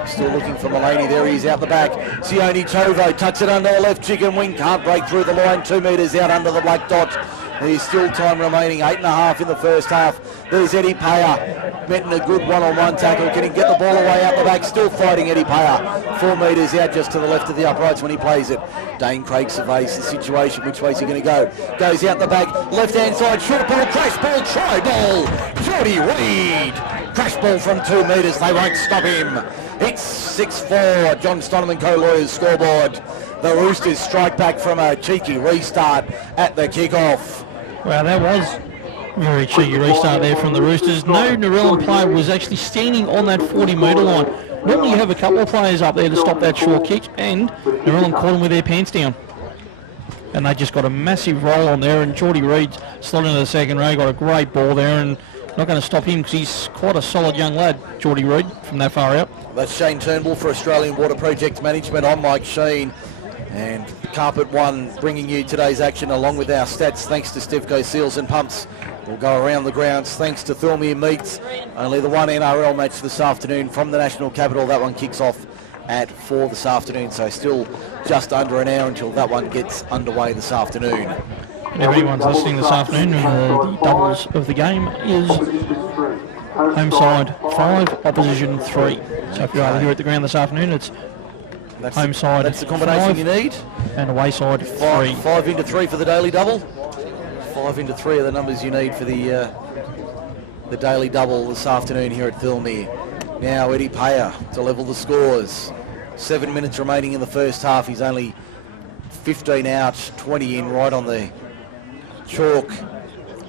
Still looking for Mullaney. There he is out the back. Sione Tovo tucks it under the left chicken wing. Can't break through the line. 2 metres out under the black dot. There's still time remaining, 8.5 in the first half. There's Eddie Payer, metting a good one-on-one tackle. Can he get the ball away out the back? Still fighting Eddie Payer. 4 metres out just to the left of the uprights when he plays it. Dane Craig surveys the situation. Which way is he going to go? Goes out the back, left-hand side, short ball, crash ball, try ball. Geordie Reid. Crash ball from 2 metres. They won't stop him. It's 6-4. John Stoneman co-lawyers scoreboard. The Roosters strike back from a cheeky restart at the kick-off. Well, that was a very cheeky restart there from the Roosters. No Narellan player was actually standing on that 40-metre line. Normally you have a couple of players up there to stop that short kick, and Narellan caught them with their pants down. And they just got a massive roll on there, and Geordie Reid slotted into the second row, got a great ball there, and not going to stop him because he's quite a solid young lad, Geordie Reid, from that far out. That's Shean Turnbull for Australian Water Project Management. I'm Mike Shean. And Carpet One bringing you today's action along with our stats thanks to Stevco Seals and Pumps. We'll go around the grounds thanks to Thirlmere Meats. Only the one NRL match this afternoon from the National Capital. That one kicks off at 4 this afternoon, so still just under an hour until that one gets underway this afternoon. And if anyone's listening this afternoon, the doubles of the game is home side 5, opposition 3. So if you're over here at the ground this afternoon, it's home side. That's the combination 5, you need. And away side 3. 5 into 3 for the daily double. 5 into 3 are the numbers you need for the daily double this afternoon here at Thirlmere. Now Eddie Payer to level the scores. 7 minutes remaining in the first half. He's only 15 out, 20 in, right on the chalk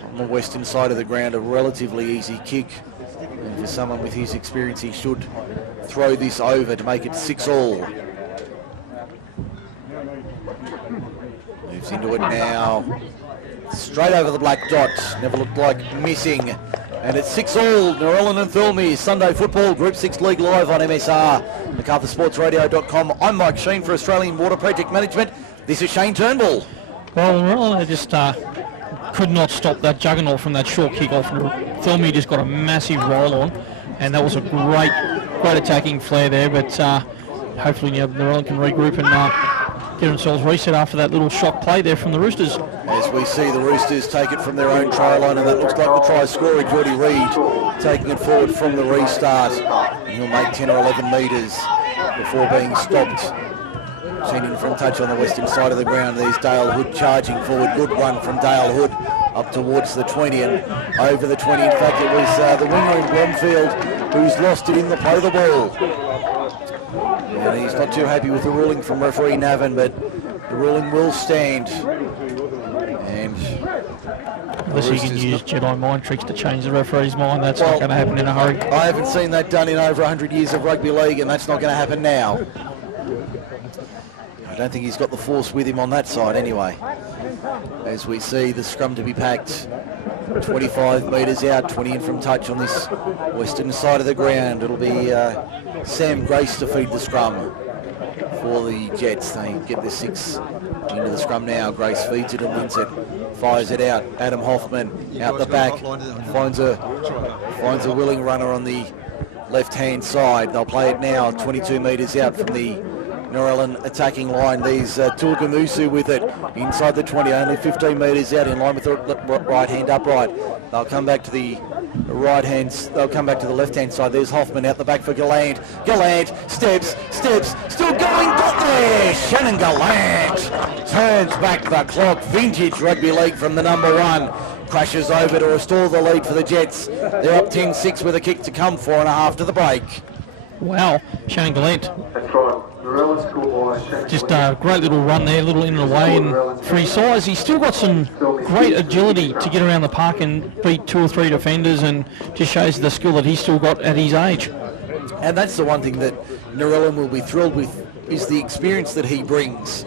on the western side of the ground. A relatively easy kick. And for someone with his experience, he should throw this over to make it 6-all. Moves into it now. Straight over the black dot. Never looked like missing. And it's 6-all. Narellan and Thirlmere. Sunday football. Group 6 League live on MSR. MacArthurSportsRadio.com. I'm Mike Shean for Australian Water Project Management. This is Shean Turnbull. Well, Narellan just could not stop that juggernaut from that short kick off. Thirlmere just got a massive roll on. And that was a great attacking flair there. But hopefully Narellan can regroup and get themselves reset after that little shock play there from the Roosters. As we see the Roosters take it from their own try line, and that looks like the try scorer, Geordie Reid, taking it forward from the restart. And he'll make 10 or 11 metres before being stopped. Seen in from touch on the western side of the ground. There's Dale Hood charging forward. Good one from Dale Hood up towards the 20 and over the 20. In fact, it was the winger in Blomfield who's lost it in the play of the ball. And he's not too happy with the ruling from referee Navin, but the ruling will stand. And unless he can use Jedi mind tricks to change the referee's mind, that's not going to happen in a hurry. I haven't seen that done in over 100 years of rugby league, and that's not going to happen now. I don't think he's got the force with him on that side anyway. As we see the scrum to be packed 25 metres out, 20 in from touch on this western side of the ground. It'll be Sam Grace to feed the scrum for the Jets. They get the 6 into the scrum now. Grace feeds it and wins it, fires it out. Adam Hoffman out the back, finds a willing runner on the left-hand side. They'll play it now 22 metres out from the Narellan attacking line. There's Tulgamusu with it inside the 20, only 15 metres out in line with the right hand upright. They'll come back to the right hand, they'll come back to the left hand side. There's Hoffman out the back for Gallant. Gallant steps, still going, got there! Shannon Gallant turns back the clock. Vintage rugby league from the number 1. Crashes over to restore the lead for the Jets. They're up 10-6 with a kick to come, 4.5 to the break. Wow, Shannon Gallant. Just a great little run there, little in and away, and for his size, he's still got some great agility to get around the park and beat 2 or 3 defenders, and just shows the skill that he's still got at his age. And that's the one thing that Narellan will be thrilled with, is the experience that he brings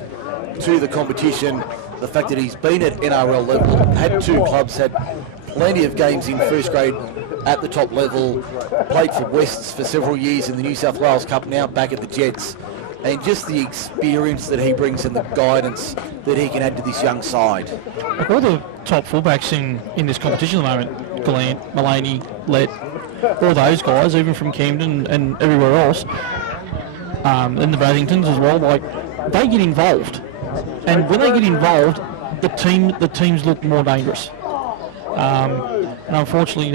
to the competition. The fact that he's been at NRL level, had 2 clubs, had plenty of games in first grade at the top level, played for Wests for several years in the New South Wales Cup, now back at the Jets. And just the experience that he brings and the guidance that he can add to this young side. Like all the top fullbacks in this competition at the moment, Gallant, Mullaney, Lett, all those guys, even from Camden and everywhere else, and the Brathingtons as well, like, they get involved. And when they get involved, the teams look more dangerous. And unfortunately,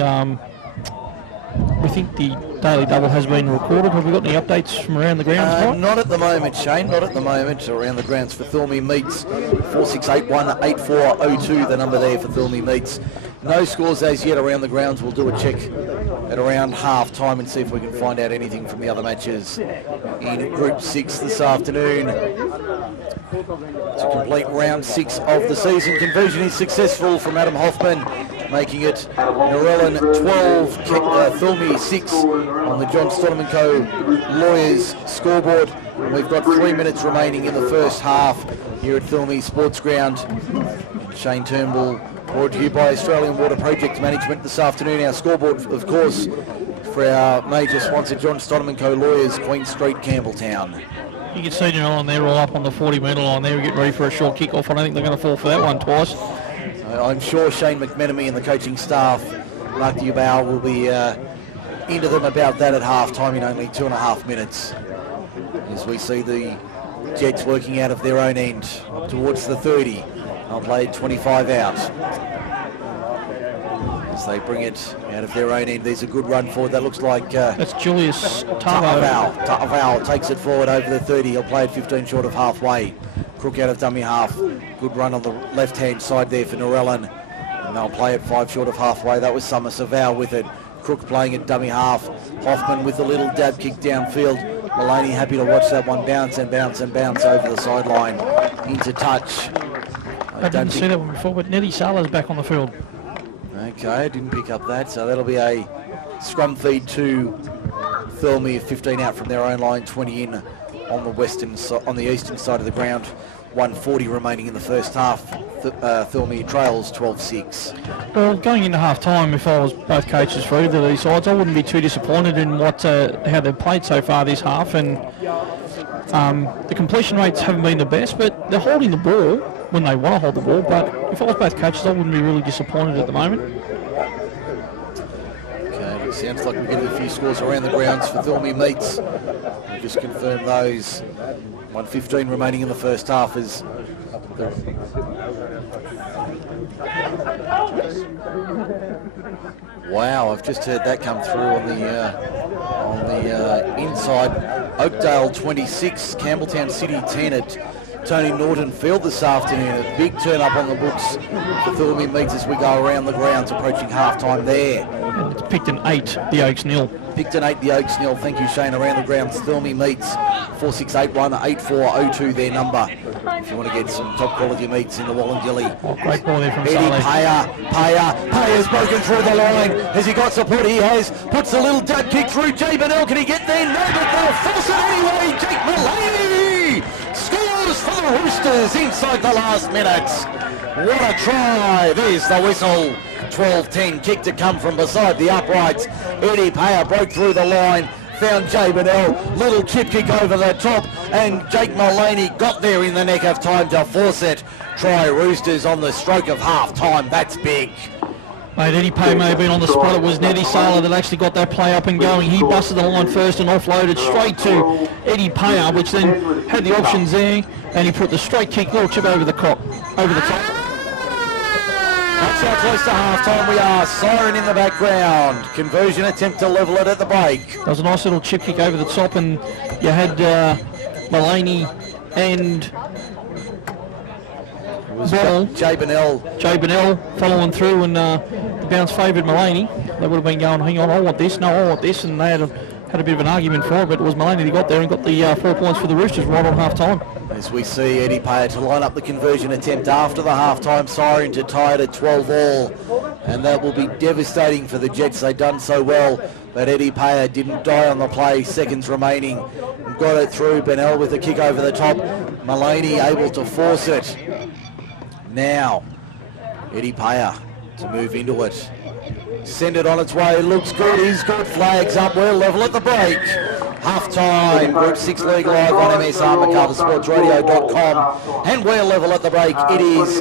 we think the daily double has been recorded. Have we got any updates from around the grounds, Mike? Not at the moment, Shane. Not at the moment. Around the grounds for Thirlmere Meets, 4681-8402, the number there for Thirlmere Meets. No scores as yet around the grounds. We'll do a check at around half time and see if we can find out anything from the other matches in Group 6 this afternoon. To complete round 6 of the season. Conversion is successful from Adam Hoffman, making it Narellan 12, Thirlmere 6 on the John Stoneman Co. Lawyers scoreboard. And we've got 3 minutes remaining in the first half here at Thirlmere Sports Ground. Shane Turnbull, brought to you by Australian Water Project Management this afternoon. Our scoreboard, of course, for our major sponsor, John Stoneman Co. Lawyers, Queen Street, Campbelltown. You can see Narellan there all up on the 40-metre line there. We get ready for a short kick-off. I don't think they're going to fall for that one twice. I'm sure Shane McMenemy and the coaching staff, Mark Dubau, will be into them about that at half-time in only 2.5 minutes. As we see the Jets working out of their own end up towards the 30. They'll play 25 out. As they bring it out of their own end, there's a good run forward. That looks like... That's Julius Tarvo. Tarvo takes it forward over the 30. He'll play it 15 short of halfway. Crook out of dummy half. Good run on the left-hand side there for Narellan. And they'll play it 5 short of halfway. That was Summer Savao with it. Crook playing at dummy half. Hoffman with a little dab kick downfield. Maloney happy to watch that one bounce and bounce and bounce over the sideline into touch. I didn't see that one before, but Nettie Sala's back on the field. Okay, didn't pick up that. So that'll be a scrum feed to Thirlmere, 15 out from their own line, 20 in on the eastern side of the ground. 1:40 remaining in the first half. Thirlmere trails 12-6. Well, going into half-time, if I was both coaches for either of these sides, I wouldn't be too disappointed in how they've played so far this half. And the completion rates haven't been the best, but they're holding the ball when they want to hold the ball. But if I was both coaches, I wouldn't be really disappointed at the moment. Okay, it sounds like we're getting a few scores around the grounds for Thirlmere Meets. We'll just confirm those. 1:15 remaining in the first half is wow, I've just heard that come through on the inside. Oakdale 26, Campbelltown City 10 at Tony Norton Field this afternoon. A big turn up on the books for Thirlmere Meets as we go around the grounds approaching half-time there. And it's picked an 8, the Oaks nil. Picked an 8, the Oaks nil. Thank you, Shane. Around the grounds, Thirlmere Meets 4681-8402, their number. If you want to get some top quality meats in the Wollongilly. Oh, great ball there from Eddie Payer's broken through the line. Has he got support? He has. Puts a little dab kick through. Jay Bennell, can he get there? No, but they'll force it anyway. Jake Mullaney scores for the Roosters inside the last minute. What a try. There's the whistle. 12-10 kick to come from beside the uprights. Eddie Payer broke through the line, found Jay Bennell, little chip kick over the top, and Jake Mullaney got there in the neck of time to force it. Try Roosters on the stroke of half time. That's big. Mate, Eddie Payer may have been on the spot. It was Nettie Sala that actually got that play up and going. He busted the line first and offloaded straight to Eddie Payer, which then had the options there, and he put the straight kick, little chip over the top. That's how close to half-time we are. Siren in the background. Conversion attempt to level it at the break. There was a nice little chip kick over the top, and you had Mullaney and Jay Bennell following through, and the bounce favoured Mullaney. They would have been going, hang on, I want this, no, I want this, and they had a bit of an argument for it, but it was Mullaney that got there and got the 4 points for the Roosters right on half-time. As we see Eddie Payer to line up the conversion attempt after the half-time siren to tie it at 12-all. And that will be devastating for the Jets. They've done so well, but Eddie Payer didn't die on the play. Seconds remaining. Got it through. Bennell with a kick over the top. Mullaney able to force it. Now, Eddie Payer to move into it. Send it on its way. It looks good. He's good. Flags up. We're level at the break. Half-time, Group 6 League Live on MSR, MacArthurSportsRadio.com. And we're level at the break. It is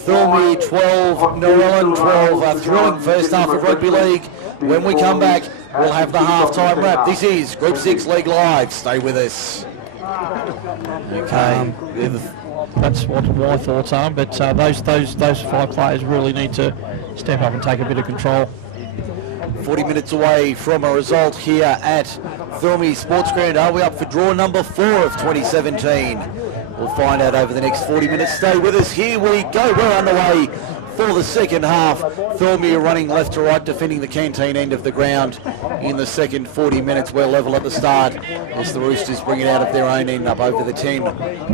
Thirlmere 12, Narellan 12. A thrilling first half of Rugby League. When we come back, we'll have the half-time wrap. This is Group 6 League Live. Stay with us. Okay. That's what my thoughts are. But those 5 players really need to step up and take a bit of control. 40 minutes away from a result here at Thirlmere Sports Ground. Are we up for draw number 4 of 2017? We'll find out over the next 40 minutes. Stay with us. Here we go. We're underway for the second half. Thirlmere running left to right, defending the canteen end of the ground in the second 40 minutes. We're level at the start as the Roosters bring it out of their own end up over the 10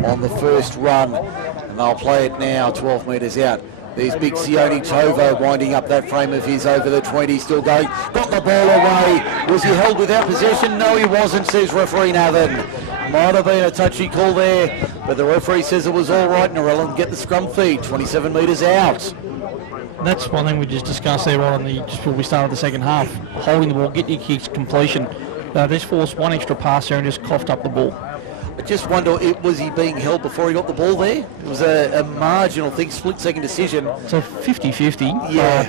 on the first run. And they'll play it now 12 metres out. There's big Shean Tovo winding up that frame of his over the 20, still going. Got the ball away. Was he held without possession? No, he wasn't, says referee Nathan. Might have been a touchy call there, but the referee says it was all right. Narellan get the scrum feed, 27 metres out. That's one thing we just discussed there right on just before we started the second half. Holding the ball, get your kicks completion. This forced one extra pass there and just coughed up the ball. I just wonder, was he being held before he got the ball there? It was a marginal thing, split-second decision. So 50-50. Yeah.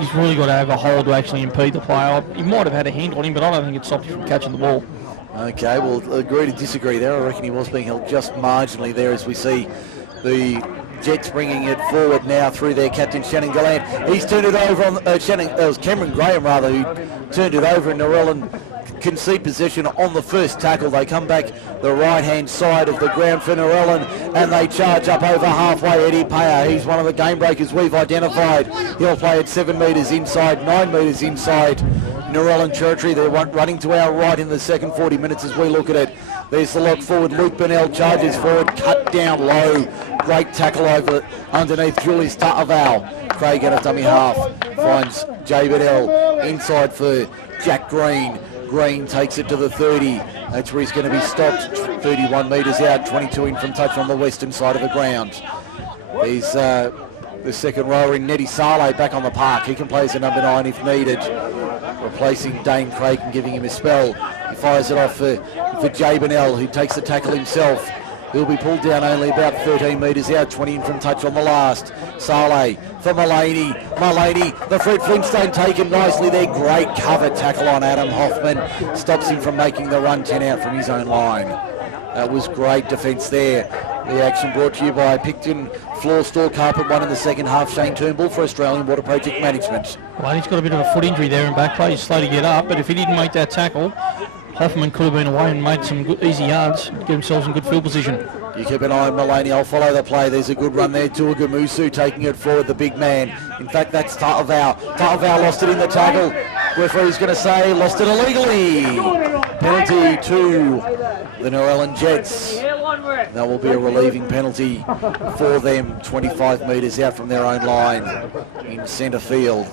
He's really got to have a hold to actually impede the player. He might have had a hand on him, but I don't think it stopped him from catching the ball. Okay, well, agree to disagree there. I reckon he was being held just marginally there as we see the Jets bringing it forward now through their captain, Shean Gallant. He's turned it over on it was Cameron Graham, rather, who turned it over, and Narellan concede possession on the first tackle. They come back the right-hand side of the ground for Narellan, and they charge up over halfway. Eddie Payer, he's one of the game breakers we've identified. He'll play at 7 metres inside, 9 metres inside Narellan territory. They're running to our right in the second 40 minutes as we look at it. There's the lock forward. Luke Burnell charges forward, cut down low. Great tackle over underneath Julius Tutaval. Craig out of dummy half finds Jay Burnell inside for Jack Green. Green takes it to the 30. That's where he's going to be stopped. 31 metres out, 22 in from touch on the western side of the ground. There's the second rower in Neddy Saleh back on the park. He can play as a number 9 if needed, replacing Dane Craig and giving him a spell. He fires it off for Jay Burnell, who takes the tackle himself. He'll be pulled down only about 13 metres out, 20 in from touch on the last. Saleh for Mullaney. Mullaney, the Fred Flintstone taken nicely there. Great cover tackle on Adam Hoffman. Stops him from making the run 10 out from his own line. That was great defence there. The action brought to you by Picton Floor Store Carpet 1 in the second half. Shane Turnbull for Australian Water Project Management. Well, he's got a bit of a foot injury there in back play. He's slow to get up, but if he didn't make that tackle, Hoffman could have been away and made some good, easy yards, get himself in good field position. You keep an eye on Mullaney. I'll follow the play. There's a good run there. Tuagamusu taking it forward, the big man. In fact, that's Tutaval. Tutaval lost it in the tackle. Referee's going to say lost it illegally. Penalty to the Narellan Jets. That will be a relieving penalty for them, 25 metres out from their own line in centre field.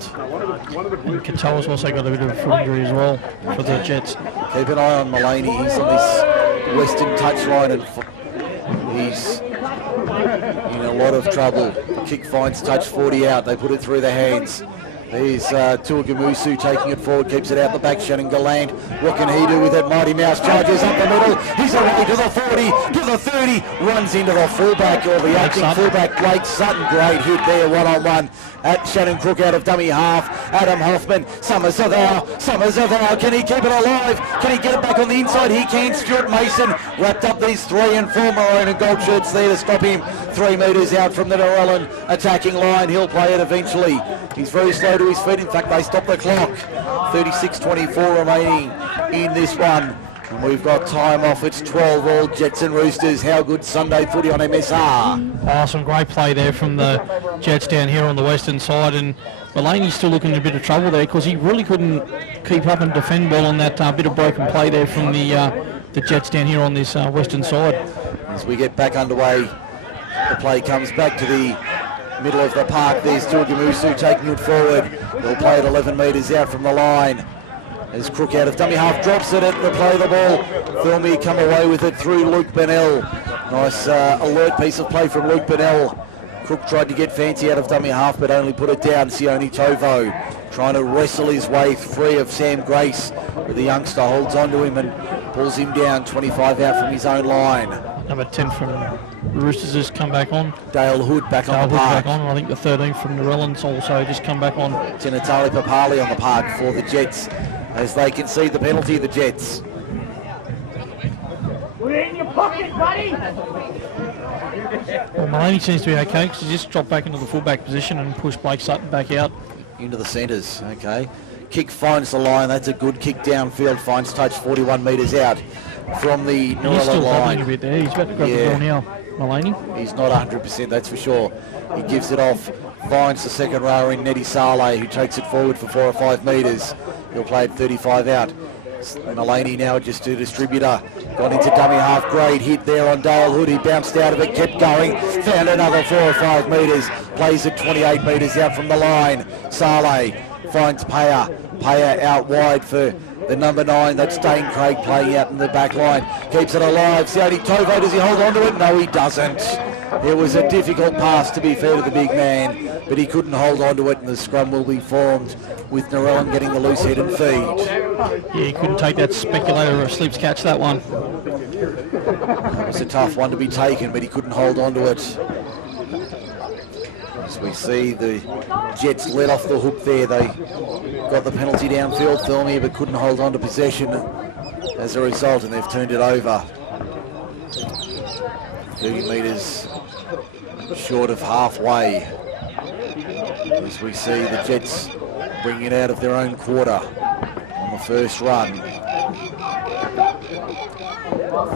And Katoa's also got a bit of a foot injury as well for the Jets. Keep an eye on Mullaney. He's on this western touchline and he's in a lot of trouble. The kick finds touch 40 out. They put it through the hands. There's Tuagamusu taking it forward, keeps it out the back. Shean Gallant, what can he do with it? Mighty Mouse charges up the middle. He's away to the 40, to the 30, runs into the fullback, or the acting fullback, Blake Sutton. Great hit there, one-on-one at Shannon Crook out of dummy half. Adam Hoffman, Summers are there. Can he keep it alive? Can he get it back on the inside? He can. Stuart Mason wrapped up these 3 and 4 maroon and gold shirts there to stop him 3 metres out from the Narellan attacking line. He'll play it eventually. He's very slow to his feet. In fact, they stop the clock. 36:24 remaining in this one. And we've got time off. It's 12 all, Jets and Roosters. How good Sunday footy on MSR. Oh, some great play there from the Jets down here on the western side. And Mullaney's still looking in a bit of trouble there because he really couldn't keep up and defend well on that bit of broken play there from the Jets down here on this western side. As we get back underway, the play comes back to the middle of the park. There's Tuagamusu taking it forward. They'll play it 11 metres out from the line. As Crook out of dummy half drops it at the play of the ball. Thirlmere come away with it through Luke Burnell. Nice alert piece of play from Luke Burnell. Crook tried to get fancy out of dummy half but only put it down. Shean Tovo trying to wrestle his way free of Sam Grace, but the youngster holds on to him and pulls him down. 25 out from his own line. Number 10 from Roosters has come back on. Dale Hood back on the park. Back on. I think the 13 from Narellan's also just come back on. Tinatali Papali on the park for the Jets as they concede the penalty, the Jets. We're in your pocket, buddy. Well, Maloney seems to be okay because he just dropped back into the fullback position and pushed Blake Sutton back out. Into the centres, okay. Kick finds the line. That's a good kick downfield. Finds touch 41 metres out from the Narellan line. He's still hobbling a bit there. He's about to grab the ball now, Maloney. He's not 100%, that's for sure. He gives it off. Finds the second rower in Nettie Saleh, who takes it forward for 4 or 5 metres. He'll play it 35 out. Maloney now just a distributor. Got into dummy half. Great hit there on Dale Hood. He bounced out of it, kept going. Found another 4 or 5 metres. Plays it 28 metres out from the line. Saleh finds Payer. Payer out wide for the number 9. That's Dane Craig playing out in the back line. Keeps it alive. Sione Tovo, does he hold on to it? No, he doesn't. It was a difficult pass, to be fair to the big man, but he couldn't hold on to it, and the scrum will be formed with Narellan getting the loose head and feed. Yeah, he couldn't take that speculator or Slips catch that one. It was a tough one to be taken, but he couldn't hold on to it. As we see the Jets let off the hook there. They got the penalty downfield, Thirlmere, but couldn't hold on to possession as a result, and they've turned it over. 30 metres short of halfway. As we see the Jets bring it out of their own quarter on the first run.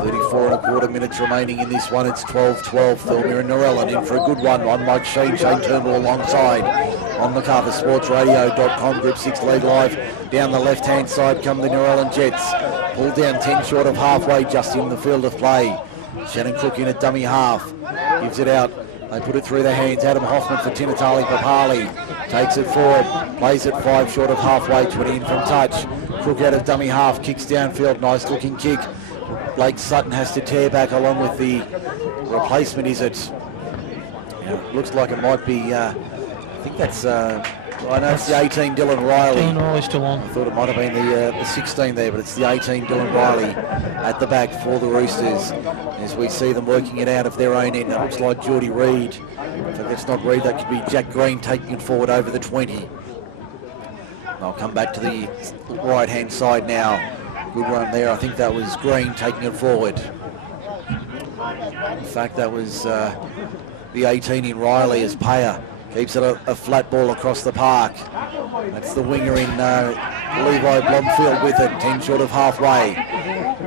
34 and a quarter minutes remaining in this one. It's 12-12. Thirlmere and Narellan in for a good one on Mike Shean. Shane Turnbull alongside on the cover. Sportsradio.com. Group 6 lead live. Down the left-hand side come the Narellan Jets. Pulled down 10 short of halfway, just in the field of play. Shannon Cook in at dummy half. Gives it out. They put it through their hands. Adam Hoffman for Tinatali Papali. Takes it forward. Plays it 5 short of halfway. 20 in from touch. Cook out of dummy half. Kicks downfield. Nice looking kick. Blake Sutton has to tear back along with the replacement. Is it? Yeah, looks like it might be. I think that's. I know it's the 18, Dylan Riley. Dylan Riley's still on. I thought it might have been the 16 there, but it's the 18, Dylan Riley, at the back for the Roosters. As we see them working it out of their own end. It looks like Geordie Reid. If that's not Reid, that could be Jack Green taking it forward over the 20. They'll come back to the right-hand side now. Good run there. I think that was Green taking it forward. In fact, that was the 18 in Riley as Payer keeps it a flat ball across the park. That's the winger in Levi Blomfield with it, 10 short of halfway.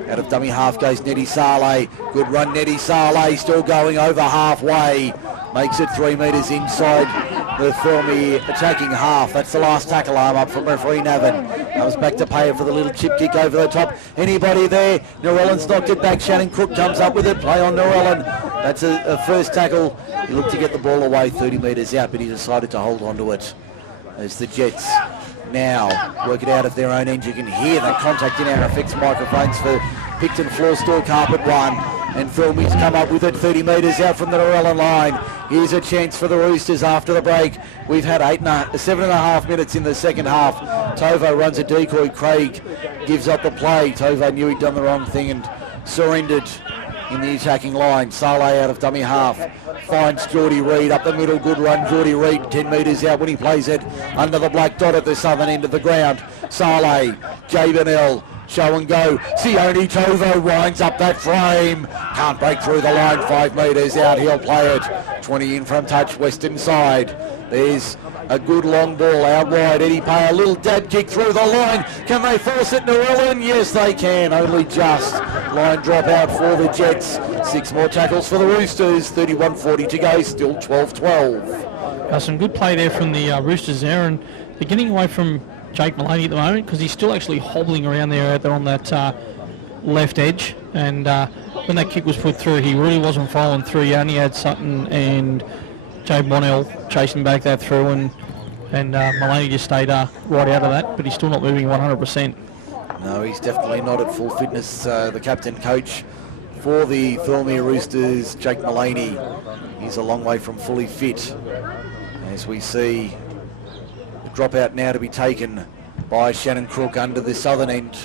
Out of dummy half goes Nettie Saleh. Good run, Nettie Saleh, still going over halfway. Makes it 3 metres inside the Thirlmere attacking half. That's the last tackle arm up from referee Navin. Comes back to Payer for the little chip kick over the top. Anybody there? Narellan's knocked it back. Shannon Cook comes up with it. Play on Narellan. That's a first tackle. He looked to get the ball away 30 metres out, but he decided to hold on to it. As the Jets now work it out of their own end. You can hear that contact in our effects microphones for Picton Floor Store Carpet 1. And Thirlmere's come up with it 30 metres out from the Narellan line. Here's a chance for the Roosters after the break. We've had 7.5 minutes in the second half. Tovo runs a decoy. Craig gives up the play. Tovo knew he'd done the wrong thing and surrendered in the attacking line. Saleh out of dummy half. Finds Geordie Reid up the middle. Good run, Geordie Reid 10 metres out when he plays it under the black dot at the southern end of the ground. Saleh, Jabinell, show and go. Sione Tovo winds up that frame. Can't break through the line. 5 metres out. He'll play it. 20 in from touch, western side. There's a good long ball out wide. Eddie Payer, a little dab kick through the line. Can they force it, Narellan? Yes, they can. Only just. Line drop out for the Jets. 6 more tackles for the Roosters. 31:40 to go. Still 12-12. Some good play there from the Roosters there, and they're getting away from Jake Maloney at the moment because he's still actually hobbling around there out there on that left edge. And when that kick was put through, he really wasn't following through. He only had Sutton and Jay Bonnell chasing back that through, and Maloney just stayed right out of that, but he's still not moving 100%. No, he's definitely not at full fitness. The captain coach for the Thirlmere Roosters, Jake Maloney, he's a long way from fully fit. As we see the drop out now to be taken by Shannon Crook under the southern end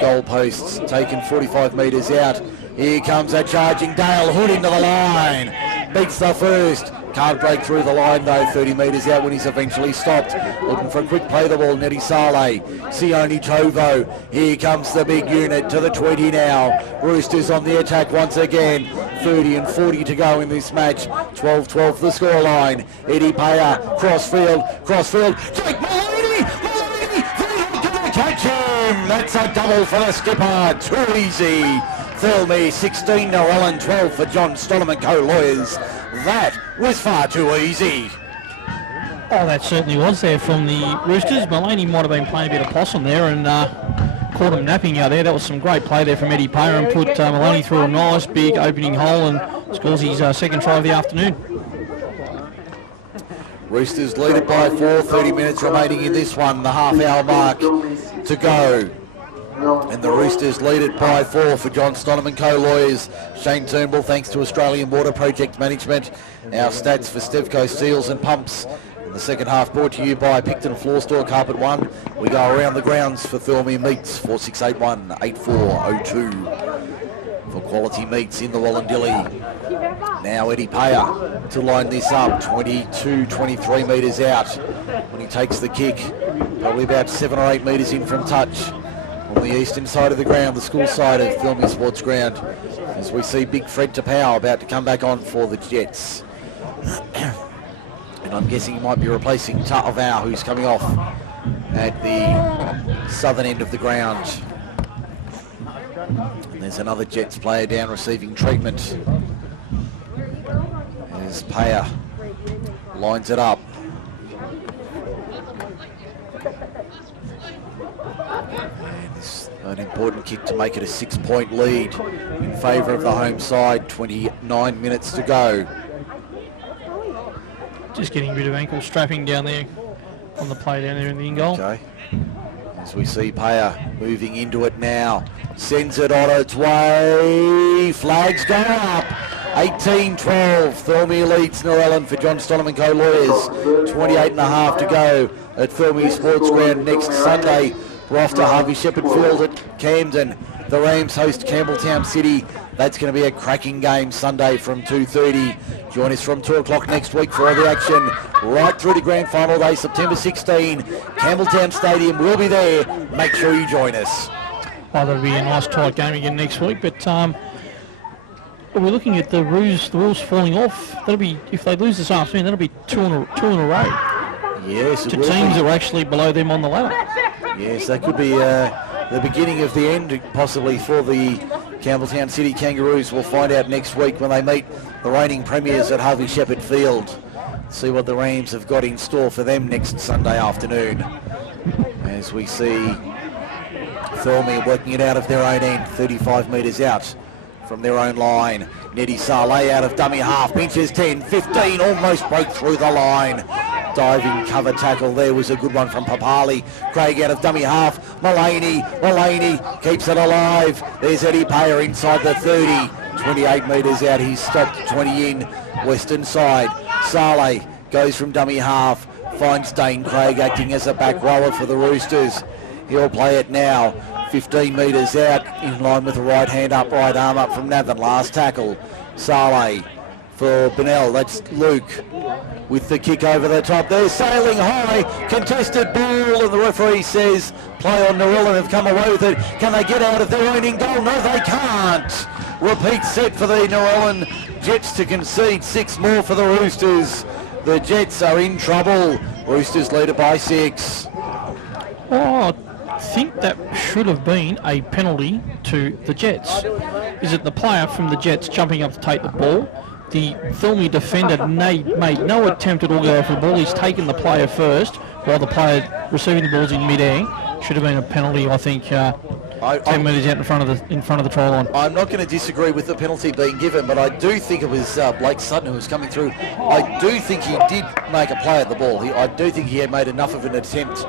goalposts, taken 45 metres out. Here comes a charging Dale Hood into the line. Beats the first, Can't break through the line though, 30 metres out when he's eventually stopped. Looking for a quick play the ball, Neti Saleh, Sione Tovo. Here comes the big unit to the 20 now. Roosters on the attack once again. 30 and 40 to go in this match. 12-12 the scoreline. Eddie Payer, crossfield. Jake Maloney! Catch him! That's a double for the skipper. Too easy. Thirlmere 16, Narellan 12 for John Stollam & Co. Lawyers. That was far too easy. Oh, that certainly was there from the Roosters. Maloney might have been playing a bit of possum there and caught him napping out there. That was some great play there from Eddie Payer and put Maloney through a nice big opening hole and scores his second try of the afternoon. Roosters lead it by 4, 30 minutes remaining in this one, the half-hour mark to go. And the Roosters lead it by 4 for John Stollam & Co. Lawyers. Shane Turnbull, thanks to Australian Water Project Management. Our stats for Stevco Seals and Pumps. In the second half brought to you by Picton Floor Store Carpet 1. We go around the grounds for Thirlmere Meats, 4681-8402. For quality meats in the Wallandilly. Now Eddie Payer to line this up, 22, 23 metres out when he takes the kick. Probably about 7 or 8 metres in from touch. On the eastern side of the ground, the school side of Thirlmere Sports Ground, as we see big Fred Tapau about to come back on for the Jets. And I'm guessing he might be replacing Ta'avau, who's coming off at the southern end of the ground. And there's another Jets player down receiving treatment as Payer lines it up. An important kick to make it a 6-point lead in favour of the home side. 29 minutes to go. Just getting rid of ankle strapping down there on the play down there in the in-goal. Okay. As we see Payer moving into it now. Sends it on its way. Flags go up. 18-12. Thirlmere leads Narellan for John Stollam & Co. Lawyers. 28 and a half to go at Thirlmere Sports Ground next Sunday. We're off to Harvey Shepherd Field at Camden. The Rams host Campbelltown City. That's going to be a cracking game Sunday from 2:30. Join us from 2 o'clock next week for all the action right through to Grand Final Day, September 16. Campbelltown Stadium will be there. Make sure you join us. Well, that'll be a nice tight game again next week, but we're looking at the rules falling off. That'll be, if they lose this afternoon, that'll be two in a row. Yes, to teams who are actually below them on the ladder. Yes, that could be the beginning of the end, possibly, for the Campbelltown City Kangaroos. We'll find out next week when they meet the reigning premiers at Harvey Shepherd Field. See what the Rams have got in store for them next Sunday afternoon. As we see Thirlmere working it out of their own end, 35 metres out from their own line. Neti Saleh out of dummy half, benches 10, 15, almost broke through the line. Diving cover tackle there was a good one from Papali. Craig out of dummy half. Mullaney keeps it alive. There's Eddie Payer inside the 30. 28 metres out, he's stopped, 20 in. Western side. Saleh goes from dummy half. Finds Dane Craig acting as a back rower for the Roosters. He'll play it now. 15 metres out, in line with the right hand up, right arm up from Nathan. Last tackle. Saleh for Bennell. That's Luke with the kick over the top. They're sailing high. Contested ball, and the referee says play on Narellan have come away with it. Can they get out of their own in goal? No, they can't. Repeat set for the Narellan Jets to concede 6 more for the Roosters. The Jets are in trouble. Roosters lead it by 6. Oh, I think that should have been a penalty to the Jets. Is it the player from the Jets jumping up to take the ball? The Thirlmere defender made no attempt at all to go for the ball. He's taken the player first, while the player receiving the ball's in mid-air. Should have been a penalty, I think, 10 metres out in front of the try line. I'm not going to disagree with the penalty being given, but I do think it was Blake Sutton who was coming through. I do think he did make a play at the ball. I do think he had made enough of an attempt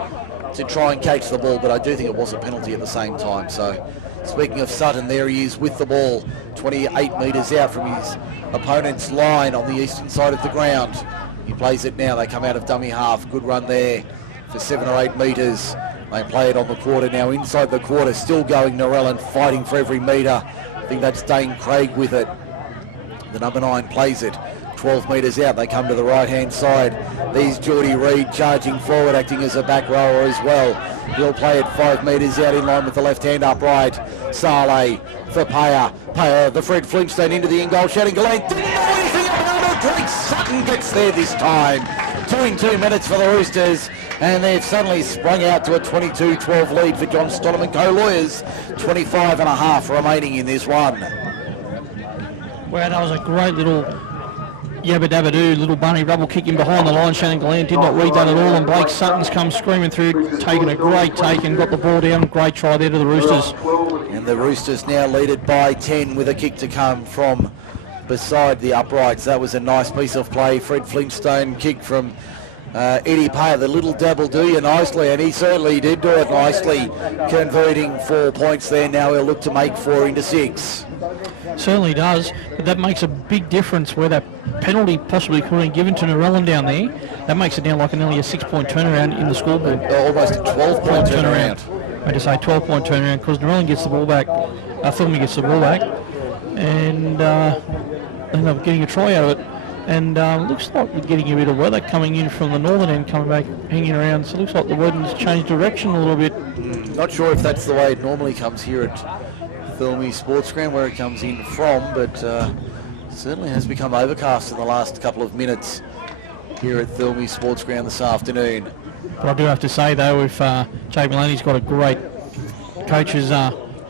to try and catch the ball, but I do think it was a penalty at the same time. So, speaking of Sutton, there he is with the ball, 28 metres out from his opponent's line on the eastern side of the ground. He plays it now. They come out of dummy half. Good run there for 7 or 8 metres. They play it on the quarter now. Inside the quarter, still going Narellan, fighting for every metre. I think that's Dane Craig with it. The number 9 plays it. 12 metres out. They come to the right-hand side. There's Geordie Reid charging forward, acting as a back rower as well. He'll play it 5 metres out in line with the left-hand upright. Saleh for Paya. Paya, the Fred Flintstone into the in-goal. Shannon Gallant didn't know anything about it. Drake Sutton gets there this time. 2 in 2 minutes for the Roosters. And they've suddenly sprung out to a 22-12 lead for John Stodham and co-lawyers. 25 and a half remaining in this one. Well, that was a great little yabba dabba doo, little bunny rubble kick in behind the line. Shannon Gallant did not read that at all, and Blake Sutton's come screaming through, taking a great take and got the ball down. Great try there to the Roosters. And the Roosters now leaded by 10 with a kick to come from beside the uprights. That was a nice piece of play. Fred Flintstone kick from Eddie Paya, the little dabble do you nicely, and he certainly did do it nicely, converting 4 points there. Now he'll look to make 4 into 6. Certainly does, but that makes a big difference where that penalty possibly could have been given to Narellan down there. That makes it now like nearly a 6-point turnaround in the scoreboard. Almost a 12-point turnaround. I just say 12-point turnaround because Narellan gets the ball back, Thirlmere gets the ball back, and end up getting a try out of it. And looks like we're getting a bit of weather coming in from the northern end, coming back, hanging around. So it looks like the weather's changed direction a little bit. Not sure if that's the way it normally comes here at Thirlmere Sports Ground, where it comes in from, but certainly has become overcast in the last couple of minutes here at Thirlmere Sports Ground this afternoon. But I do have to say, though, if Jake Maloney's got a great coach's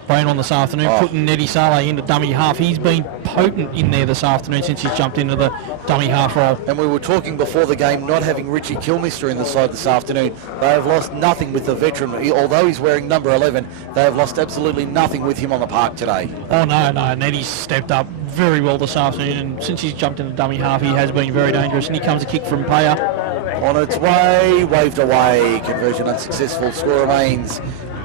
brain on this afternoon, putting Eddie Saleh into dummy half. He's been potent in there this afternoon since he's jumped into the dummy half role. And we were talking before the game, not having Richie Kilmister in the side this afternoon. They have lost nothing with the veteran. Although he's wearing number 11, they have lost absolutely nothing with him on the park today. Oh, no. And Eddie's stepped up very well this afternoon, and since he's jumped into dummy half, he has been very dangerous. And here comes a kick from Paya. On its way, waved away. Conversion unsuccessful. Score remains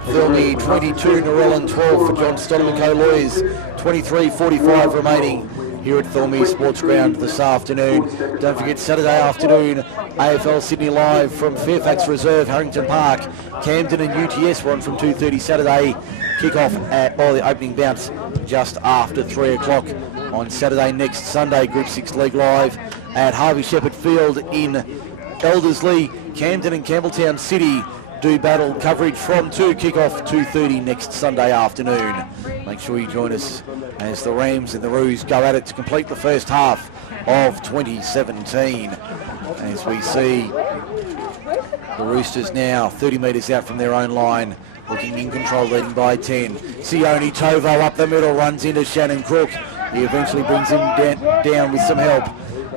Thirlmere 22, Narellan 12 for John Stodham and co-lawyers. 23:45 remaining here at Thirlmere Sports Ground this afternoon. Don't forget, Saturday afternoon, AFL Sydney Live from Fairfax Reserve, Harrington Park. Camden and UTS were on from 2:30 Saturday. Kick-off the opening bounce just after 3 o'clock on Saturday. Next Sunday, Group 6 League Live at Harvey Shepherd Field in Elderslie. Camden and Campbelltown City do battle coverage from 2, kick-off 2:30 next Sunday afternoon. Make sure you join us as the Rams and the Roos go at it to complete the first half of 2017. As we see the Roosters now 30 metres out from their own line, looking in control, leading by 10. Sione Tovo up the middle, runs into Shannon Crook. He eventually brings him down with some help.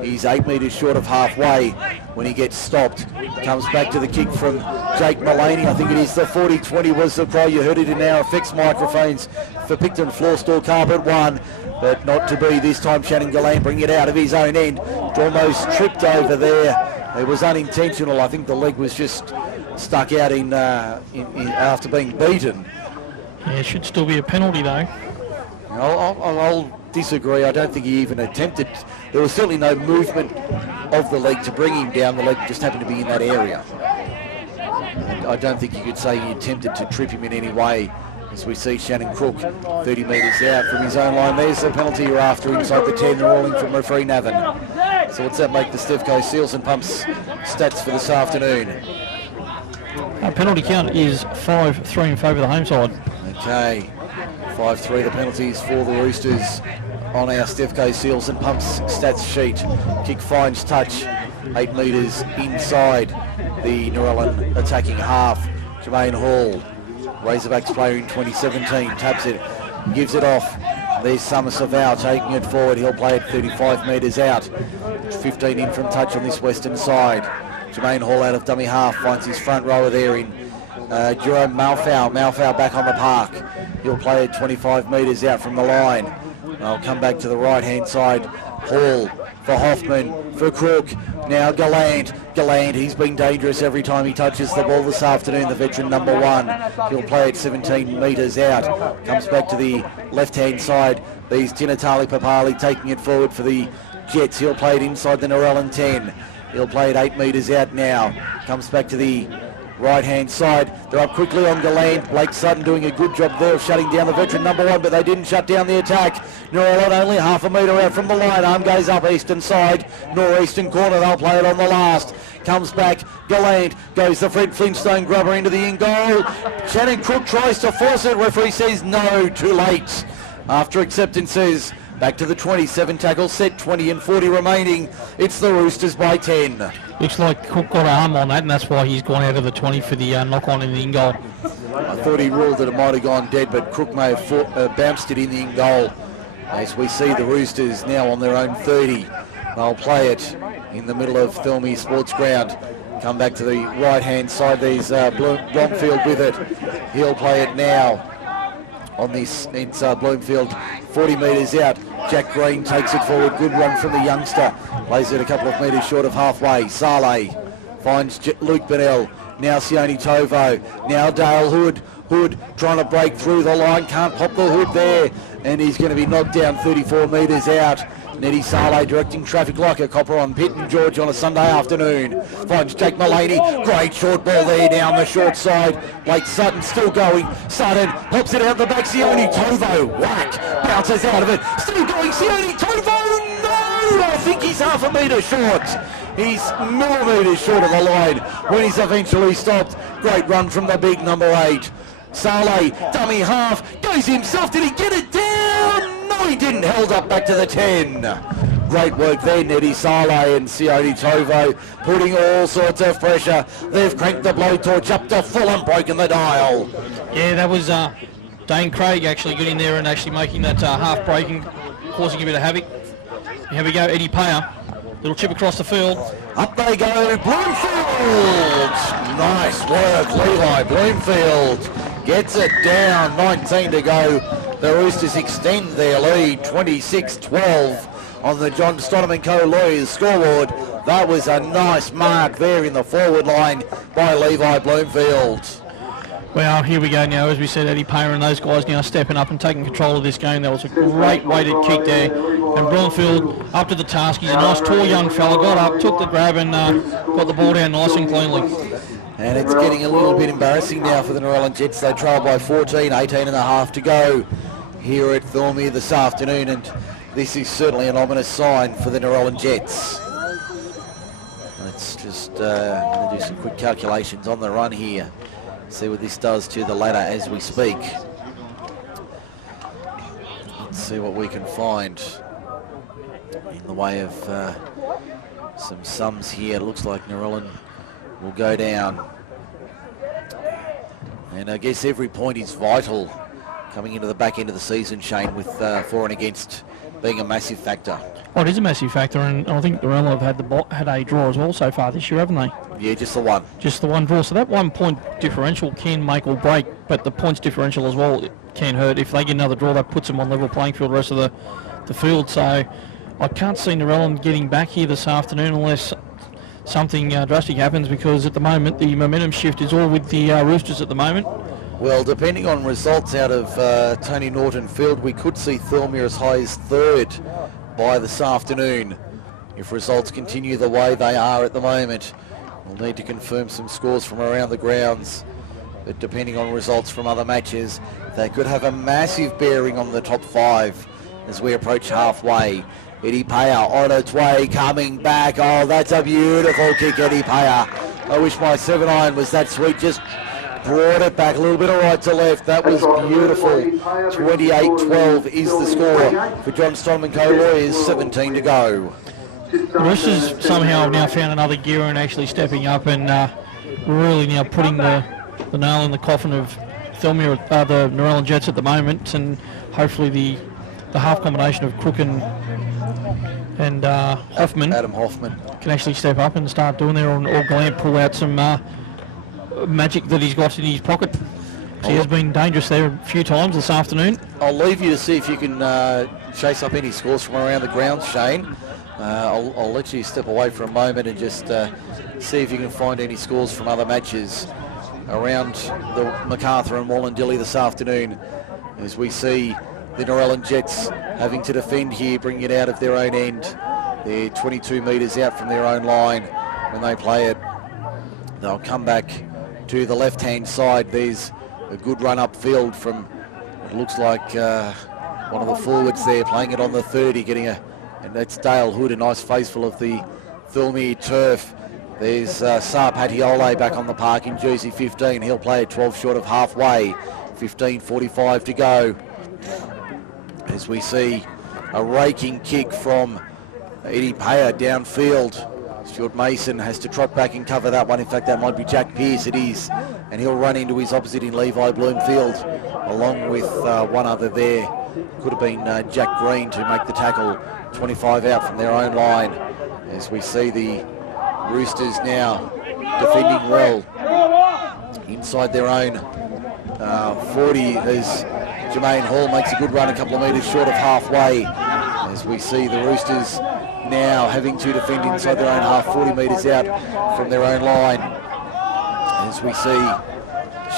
He's 8 metres short of halfway when he gets stopped. Comes back to the kick from Jake Maloney. I think it is the 40-20 was the cry. You heard it in our effects microphones for Picton Floor Store Carpet 1. But not to be this time. Shannon Gallant bringing it out of his own end. Almost tripped over there. It was unintentional. I think the leg was just stuck out in after being beaten. Yeah, it should still be a penalty though. I'll disagree. I don't think he even attempted. There was certainly no movement of the leg to bring him down. The leg just happened to be in that area. And I don't think you could say he attempted to trip him in any way. As we see Shannon Crook 30 metres out from his own line. There's the penalty you're after inside the 10, ruling from referee Navin. So what's that make the Stefco Seals and Pumps stats for this afternoon? Penalty count is 5-3 in favour of the home side. Okay, 5-3 the penalties for the Roosters on our Stefco Seals and Pumps stats sheet. Kick finds touch 8 metres inside the Narellan attacking half. Jermaine Hall, Razorbacks player in 2017, taps it, gives it off. There's Summer Savao taking it forward. He'll play it 35 metres out. 15 in from touch on this western side. Jermaine Hall out of dummy half, finds his front rower there in Jerome Malfow. Malfow back on the park. He'll play it 25 metres out from the line. I'll come back to the right-hand side. Hall for Hoffman, for Crook. Now Gallant. Gallant, he's been dangerous every time he touches the ball this afternoon, the veteran number 1. He'll play it 17 metres out. Comes back to the left-hand side. There's Tinatali Papali taking it forward for the Jets. He'll play it inside the Narellan 10. He'll play it 8 metres out now. Comes back to the right-hand side. They're up quickly on Gallant. Blake Sutton doing a good job there of shutting down the veteran number 1, but they didn't shut down the attack. Narellan only half a metre out from the line. Arm goes up eastern side, northeastern corner. They'll play it on the last. Comes back, Gallant goes the Fred Flintstone grubber into the in goal. Shannon Crook tries to force it. Referee says no, too late. After acceptances, back to the 27 tackle set, 20 and 40 remaining. It's the Roosters by 10. Looks like Cook got an arm on that, and that's why he's gone out of the 20 for the knock-on in the in-goal. I thought he ruled that it might have gone dead, but Crook may have bounced it in the in-goal. As we see the Roosters now on their own 30. They'll play it in the middle of Thirlmere Sports Ground. Come back to the right-hand side. There's Bloomfield with it. He'll play it now on this. It's Bloomfield 40 metres out. Jack Green takes it forward. Good run from the youngster. Plays it a couple of metres short of halfway. Saleh finds Luke Bennell. Now Sione Tovo. Now Dale Hood. Hood trying to break through the line. Can't pop the hood there. And he's going to be knocked down 34 metres out. Neddy Saleh directing traffic like a copper on Pitt and George on a Sunday afternoon. Finds Jake Mullaney. Great short ball there down the short side. Blake Sutton still going. Sutton pops it out the back. Sione Tovo. Whack. Bounces out of it. Still going. Sione Tovo. No! I think he's half a metre short. He's millimetres short of the line when he's eventually stopped. Great run from the big number 8. Saleh, dummy half, goes himself. Did he get it down? No, he didn't. Held up back to the 10. Great work there, Neddy Saleh and Sione Tovo, putting all sorts of pressure. They've cranked the blowtorch up to full and broken the dial. Yeah, that was Dane Craig actually getting there and actually making that half breaking, causing a bit of havoc. Here we go, Eddie Payer. Little chip across the field. Up they go, Bloomfield! Nice work, Levi Bloomfield. Gets it down, 19 to go. The Roosters extend their lead, 26-12 on the John Stoneman Co. Lawyers scoreboard. That was a nice mark there in the forward line by Levi Bloomfield. Well, here we go now. As we said, Eddie Payer and those guys now stepping up and taking control of this game. That was a great weighted kick there. And Bloomfield up to the task. He's a nice tall young fella. Got up, took the grab and got the ball down nice and cleanly. And it's getting a little bit embarrassing now for the Narellan Jets. They trail by 14, 18 and a half to go here at Thirlmere this afternoon. And this is certainly an ominous sign for the Narellan Jets. Let's just do some quick calculations on the run here. See what this does to the ladder as we speak. Let's see what we can find in the way of some sums here. It looks like Narellan will go down. And I guess every point is vital coming into the back end of the season, Shane, with for and against being a massive factor. Oh, it is a massive factor, and I think Narellan have had a draw as well so far this year, haven't they? Yeah, just the one. Just the one draw. So that 1 point differential can make or break, but the points differential as well can hurt. If they get another draw, that puts them on level playing field the rest of the field. So I can't see Narellan getting back here this afternoon unless something drastic happens, because at the moment the momentum shift is all with the Roosters at the moment. Well, depending on results out of Tony Norton Field, we could see Thirlmere as high as 3rd by this afternoon. If results continue the way they are at the moment, we'll need to confirm some scores from around the grounds. But depending on results from other matches, they could have a massive bearing on the top 5 as we approach halfway. Eddie Payer on its way, coming back. Oh, that's a beautiful kick, Eddie Payer. I wish my 7-iron was that sweet. Just brought it back a little bit of right to left. That was beautiful. 28-12 is the score for John Stoneman Co. Lawyers, 17 to go. The Roosters somehow have now found another gear and actually stepping up and really now putting the nail in the coffin of Thirlmere, the Narellan Jets at the moment, and hopefully the half combination of Crook and Hoffman, Adam Hoffman, can actually step up and start doing there, or Gallant pull out some magic that he's got in his pocket. He has been dangerous there a few times this afternoon. I'll leave you to see if you can chase up any scores from around the grounds, Shane. I'll let you step away for a moment and just see if you can find any scores from other matches around the MacArthur and Wallandilly this afternoon, as we see the Narellan Jets having to defend here, bringing it out of their own end. They're 22 metres out from their own line when they play it. They'll come back to the left-hand side. There's a good run upfield from, it looks like one of the forwards there, playing it on the 30, getting and that's Dale Hood, a nice faceful of the Thirlmere turf. There's Sa Patiole back on the park in jersey 15. He'll play at 12 short of halfway. 15:45 to go. As we see a raking kick from Eddie Payer downfield. Stuart Mason has to trot back and cover that one. In fact, that might be Jack Pearce. It is. And he'll run into his opposite in Levi Bloomfield, along with one other there. Could have been Jack Green to make the tackle. 25 out from their own line. As we see the Roosters now defending well inside their own 40, as Jermaine Hall makes a good run a couple of metres short of halfway. As we see the Roosters now having to defend inside their own half, 40 metres out from their own line. As we see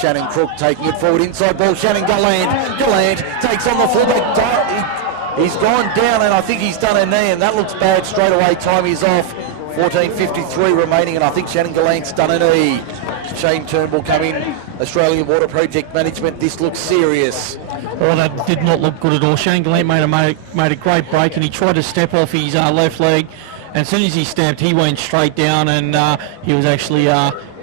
Shannon Crook taking it forward, inside ball, Shannon Gallant takes on the fullback. He's gone down, and I think he's done a knee, and that looks bad straight away. Time is off. 14:53 remaining, and I think Shannon Gallant's done a knee. Shane Turnbull come in, Australian Water Project Management. This looks serious. Oh, that did not look good at all. Shane Gallant made a great break, and he tried to step off his left leg. And as soon as he stepped, he went straight down, and he was actually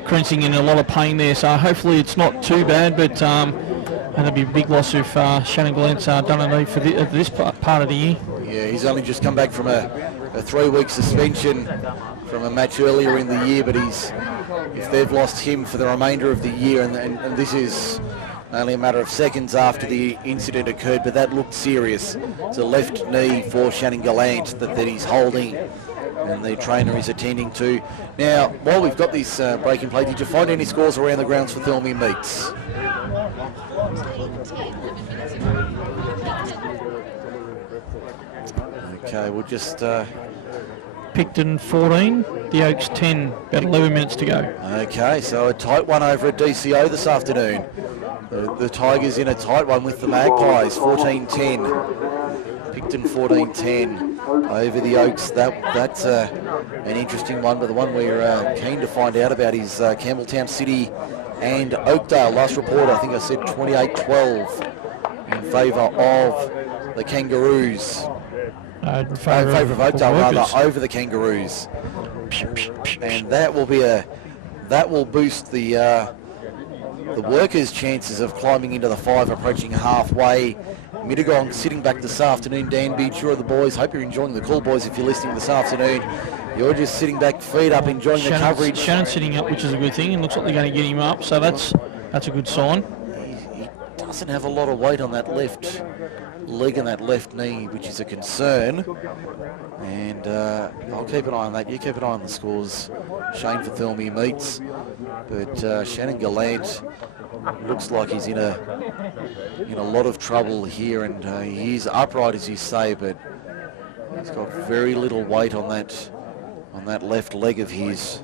crunching in a lot of pain there. So hopefully it's not too bad, but that'd be a big loss if Shannon Gallant's done a knee for this part of the year. Yeah, he's only just come back from a 3-week suspension from a match earlier in the year, but if they've lost him for the remainder of the year, and this is only a matter of seconds after the incident occurred, but that looked serious. It's a left knee for Shannon Gallant that he's holding, and the trainer is attending to. Now, while we've got this break in play, did you find any scores around the grounds for Thirlmere meets? Okay, we'll just... Picton 14, the Oaks 10, about 11 minutes to go. Okay, so a tight one over at DCO this afternoon. The Tigers in a tight one with the Magpies, 14-10. Picton 14-10 over the Oaks. That's an interesting one, but the one we're keen to find out about is Campbelltown City and Oakdale. Last report, I think I said 28-12 in favour of the Kangaroos. In favour of Oakdale, rather, over the Kangaroos. And that will boost the workers' chances of climbing into the 5, approaching halfway. Mittagong sitting back this afternoon. Dan Beach, sure of the boys. Hope you're enjoying the call, boys, if you're listening this afternoon. You're just sitting back, feet up, enjoying the coverage. Shannon's sitting up, which is a good thing, and looks like they're going to get him up, so that's a good sign. He doesn't have a lot of weight on that left leg and that left knee, which is a concern. And I'll keep an eye on that. You keep an eye on the scores. Shane for Thirlmere meets. But Shannon Gallant looks like he's in a lot of trouble here, and he is upright, as you say, but he's got very little weight on that left leg of his.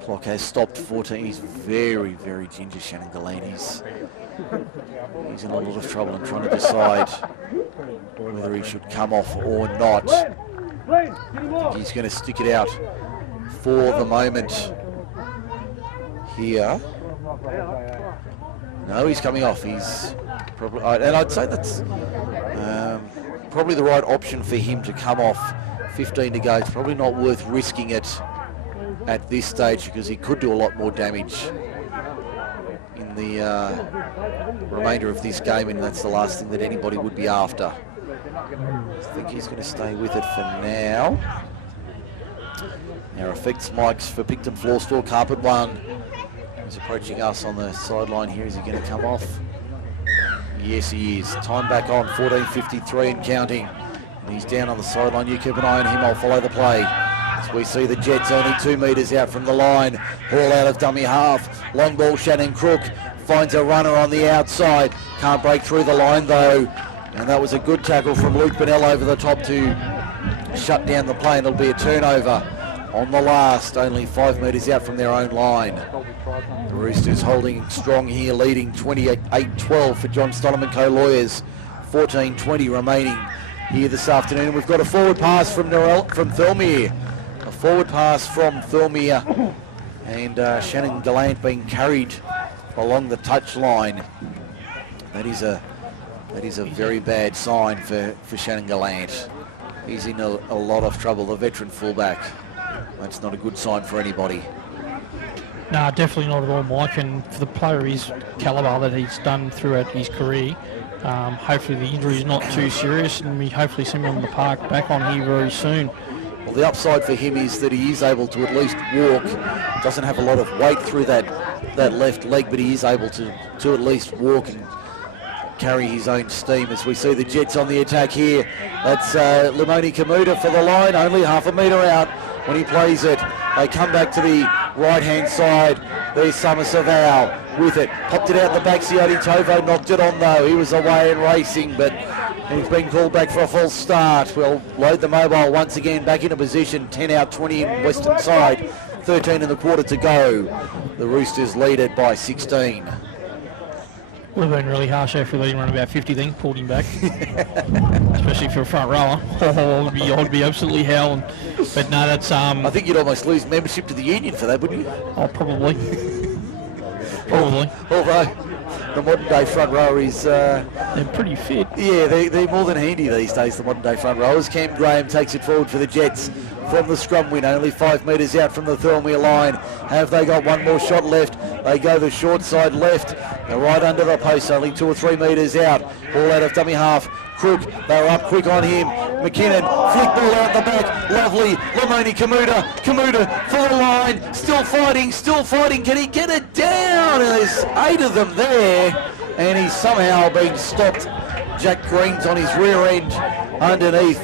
Clock has stopped 14. He's very, very ginger, Shannon Gallant. He's in a lot of trouble and trying to decide whether he should come off or not. I think he's going to stick it out for the moment here. No, he's coming off. He's probably, and I'd say that's probably the right option for him to come off. 15 to go. It's probably not worth risking it at this stage, because he could do a lot more damage in the remainder of this game, and that's the last thing that anybody would be after. I think he's going to stay with it for now. Now effects mics for Picton Floor Store Carpet 1. He's approaching us on the sideline here. Is he going to come off? Yes, he is. Time back on, 14:53 and counting. And he's down on the sideline. You keep an eye on him. I'll follow the play. As we see the Jets only 2 metres out from the line. Ball out of dummy half. Long ball, Shannon Crook finds a runner on the outside. Can't break through the line though. And that was a good tackle from Luke Bennell over the top to shut down the play. And it'll be a turnover on the last, only 5 metres out from their own line. The Roosters holding strong here, leading 28-12 for John Stoneman Co-Lawyers. 14:20 remaining here this afternoon. We've got a forward pass from Thirlmere. A forward pass from Thirlmere and Shannon Gallant being carried along the touchline. That is a very bad sign for Shannon Gallant. He's in a lot of trouble, the veteran fullback. That's not a good sign for anybody. No, definitely not at all, Mike. And for the player his calibre that he's done throughout his career, hopefully the injury is not too serious, and we hopefully see him on the park back on here very soon. Well, the upside for him is that he is able to at least walk. Doesn't have a lot of weight through that left leg, but he is able to at least walk and carry his own steam. As we see the Jets on the attack here, that's Limoni Kamuta for the line, only half a metre out when he plays it. They come back to the right-hand side. There's Summer Savao with it. Popped it out the back. Sioti Tovo knocked it on though. He was away and racing, but he's been called back for a false start. We'll load the mobile once again back into position. 10 out, 20 in western side. 13 in the quarter to go. The Roosters lead it by 16. Would have been really harsh after letting run about 50 then, pulled him back. Especially for a front rower. I'd be absolutely howling. But no, that's... I think you'd almost lose membership to the union for that, wouldn't you? Oh, probably. Probably. Although the modern day front rower is... they're pretty fit. Yeah, they're more than handy these days, the modern day front rowers. Cam Graham takes it forward for the Jets from the scrum win, only 5 metres out from the Thirlmere line. Have they got one more shot left? They go the short side left. They're right under the post, only 2 or 3 metres out. Ball out of dummy half. Crook, they're up quick on him. McKinnon, flick ball out the back. Lovely. Limoni Kamuta for the line. Still fighting. Can he get it down? And there's 8 of them there. And he's somehow been stopped. Jack Green's on his rear end underneath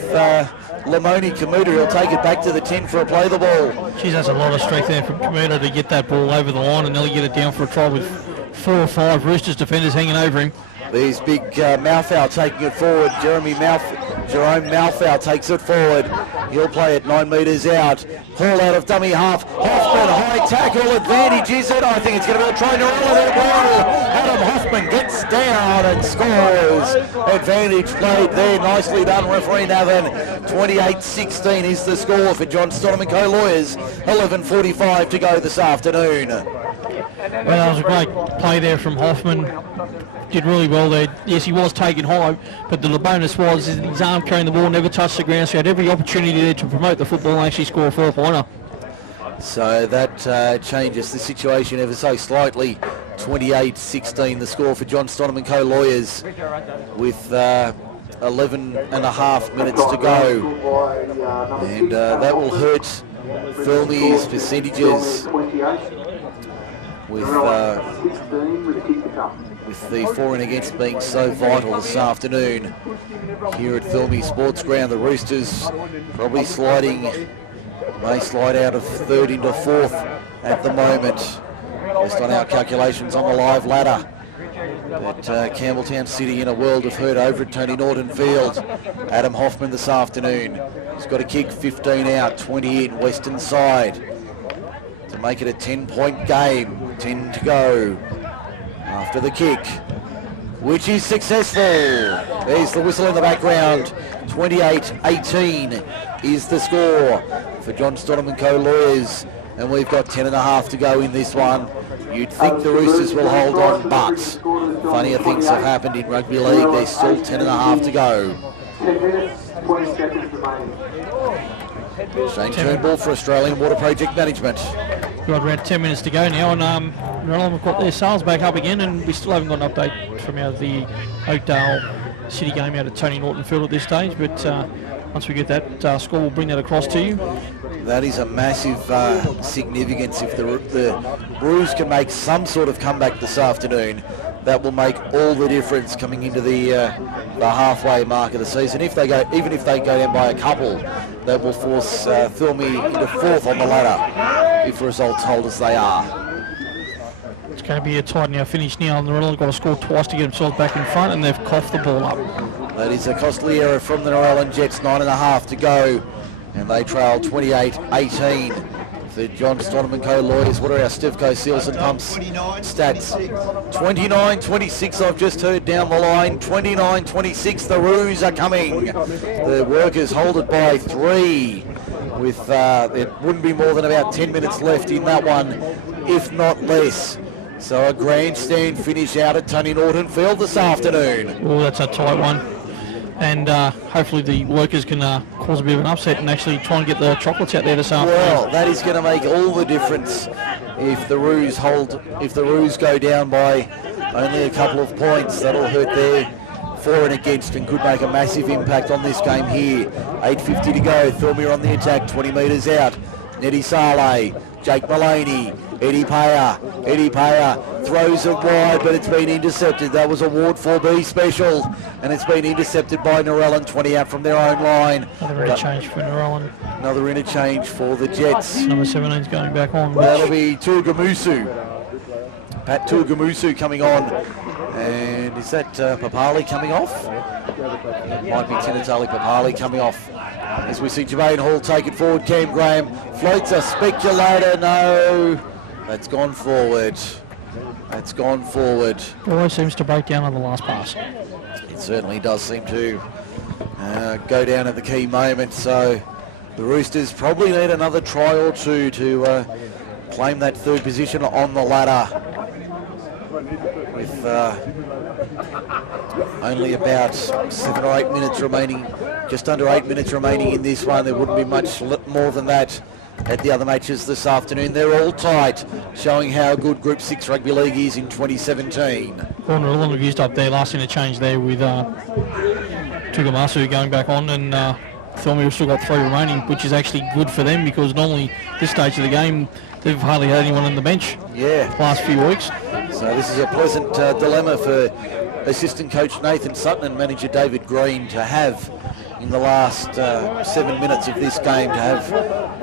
Limoni Kamuta. He'll take it back to the 10 for a play the ball. Jeez, that's a lot of strength there from Kamuta to get that ball over the line and nearly get it down for a try with 4 or 5 Roosters defenders hanging over him. There's big Malfow taking it forward. Jerome Malfow takes it forward. He'll play it 9 metres out. Haul out of dummy half. Hoffman, high tackle advantage, is it? I think it's going to be a try. Narellan there. Well, Adam Hoffman gets down and scores. Advantage played there. Nicely done, referee Navan. 28-16 is the score for John Stonham & Co Lawyers. 11:45 to go this afternoon. Well, that was a great play there from Hoffman. Did really well there. Yes, he was taken high, but the bonus was his arm carrying the ball, never touched the ground, so he had every opportunity there to promote the football and actually score a 4-pointer. So that changes the situation ever so slightly. 28-16 the score for John Stonham & Co Lawyers with 11 and a half minutes to go. And that will hurt Thirlmere's percentages with the for and against being so vital this afternoon here at Thirlmere Sports Ground. The Roosters probably may slide out of 3rd into 4th at the moment, based on our calculations on the live ladder. But Campbelltown City in a world of hurt over at Tony Norton Field. Adam Hoffman this afternoon. He's got a kick, 15 out, 20 in, western side, to make it a 10-point game. 10 to go after the kick, which is successful. There's the whistle in the background. 28-18 is the score for John Stonham & Co Lawyers, and we've got 10 and a half to go in this one. You'd think the Roosters will hold on, but funnier things have happened in rugby league. There's still 10 and a half to go. 10 minutes, 20 seconds remaining. Shane Turnbull for Australian Water Project Management. We've got around 10 minutes to go now, and Narellan have got their sales back up again, and we still haven't got an update from out of the Oakdale City game out at Tony Norton Field at this stage, but once we get that score, we'll bring that across to you. That is a massive significance. If the Brews can make some sort of comeback this afternoon, that will make all the difference coming into the halfway mark of the season. Even if they go down by a couple, that will force Thirlmere into 4th on the ladder if the results hold as they are. It's going to be a tight now finish now, and Narellan got to score twice to get themselves back in front, and they've coughed the ball up. That is a costly error from the Narellan Jets. 9.5 to go, and they trail 28-18. For John Stonham & Co Lawyers, what are our Stevco Seals and Pumps stats? 29-26 I've just heard down the line. 29-26, the Roos are coming. The Workers hold it by 3. with it wouldn't be more than about 10 minutes left in that one, if not less. So a grandstand finish out at Tony Norton Field this afternoon. Oh, that's a tight one. And hopefully the workers can cause a bit of an upset and actually try and get the chocolates out there this afternoon. Well, that is going to make all the difference if the Roos go down by only a couple of points. That'll hurt their for and against and could make a massive impact on this game here. 8:50 to go. Thirlmere on the attack, 20 metres out. Neddy Saleh, Jake Mullaney, Eddie Payer. Eddie Payer throws it wide, but it's been intercepted. That was a Ward 4B special, and it's been intercepted by Narellan, 20 out from their own line. Another interchange for Narellan. Another interchange for the Jets. Number 17's going back on. That'll be Tuagamusu. Pat Tuagamusu coming on. And is that Papali coming off? It might be Tinatali Papali coming off. As we see Jermaine Hall take it forward, Cam Graham floats a speculator. No, that's gone forward. That's gone forward. Always seems to break down on the last pass. It certainly does seem to go down at the key moment. So the Roosters probably need another try or two to claim that third position on the ladder. With only about 7 or 8 minutes remaining, just under 8 minutes remaining in this one. There wouldn't be much more than that at the other matches this afternoon. They're all tight, showing how good Group 6 Rugby League is in 2017. Well, Narellan have used up their last interchange there with Tuagamusu going back on, and Thirlmere have still got 3 remaining, which is actually good for them because normally this stage of the game they've hardly had anyone on the bench. Yeah, last few weeks. So this is a pleasant dilemma for assistant coach Nathan Sutton and manager David Green to have in the last 7 minutes of this game, to have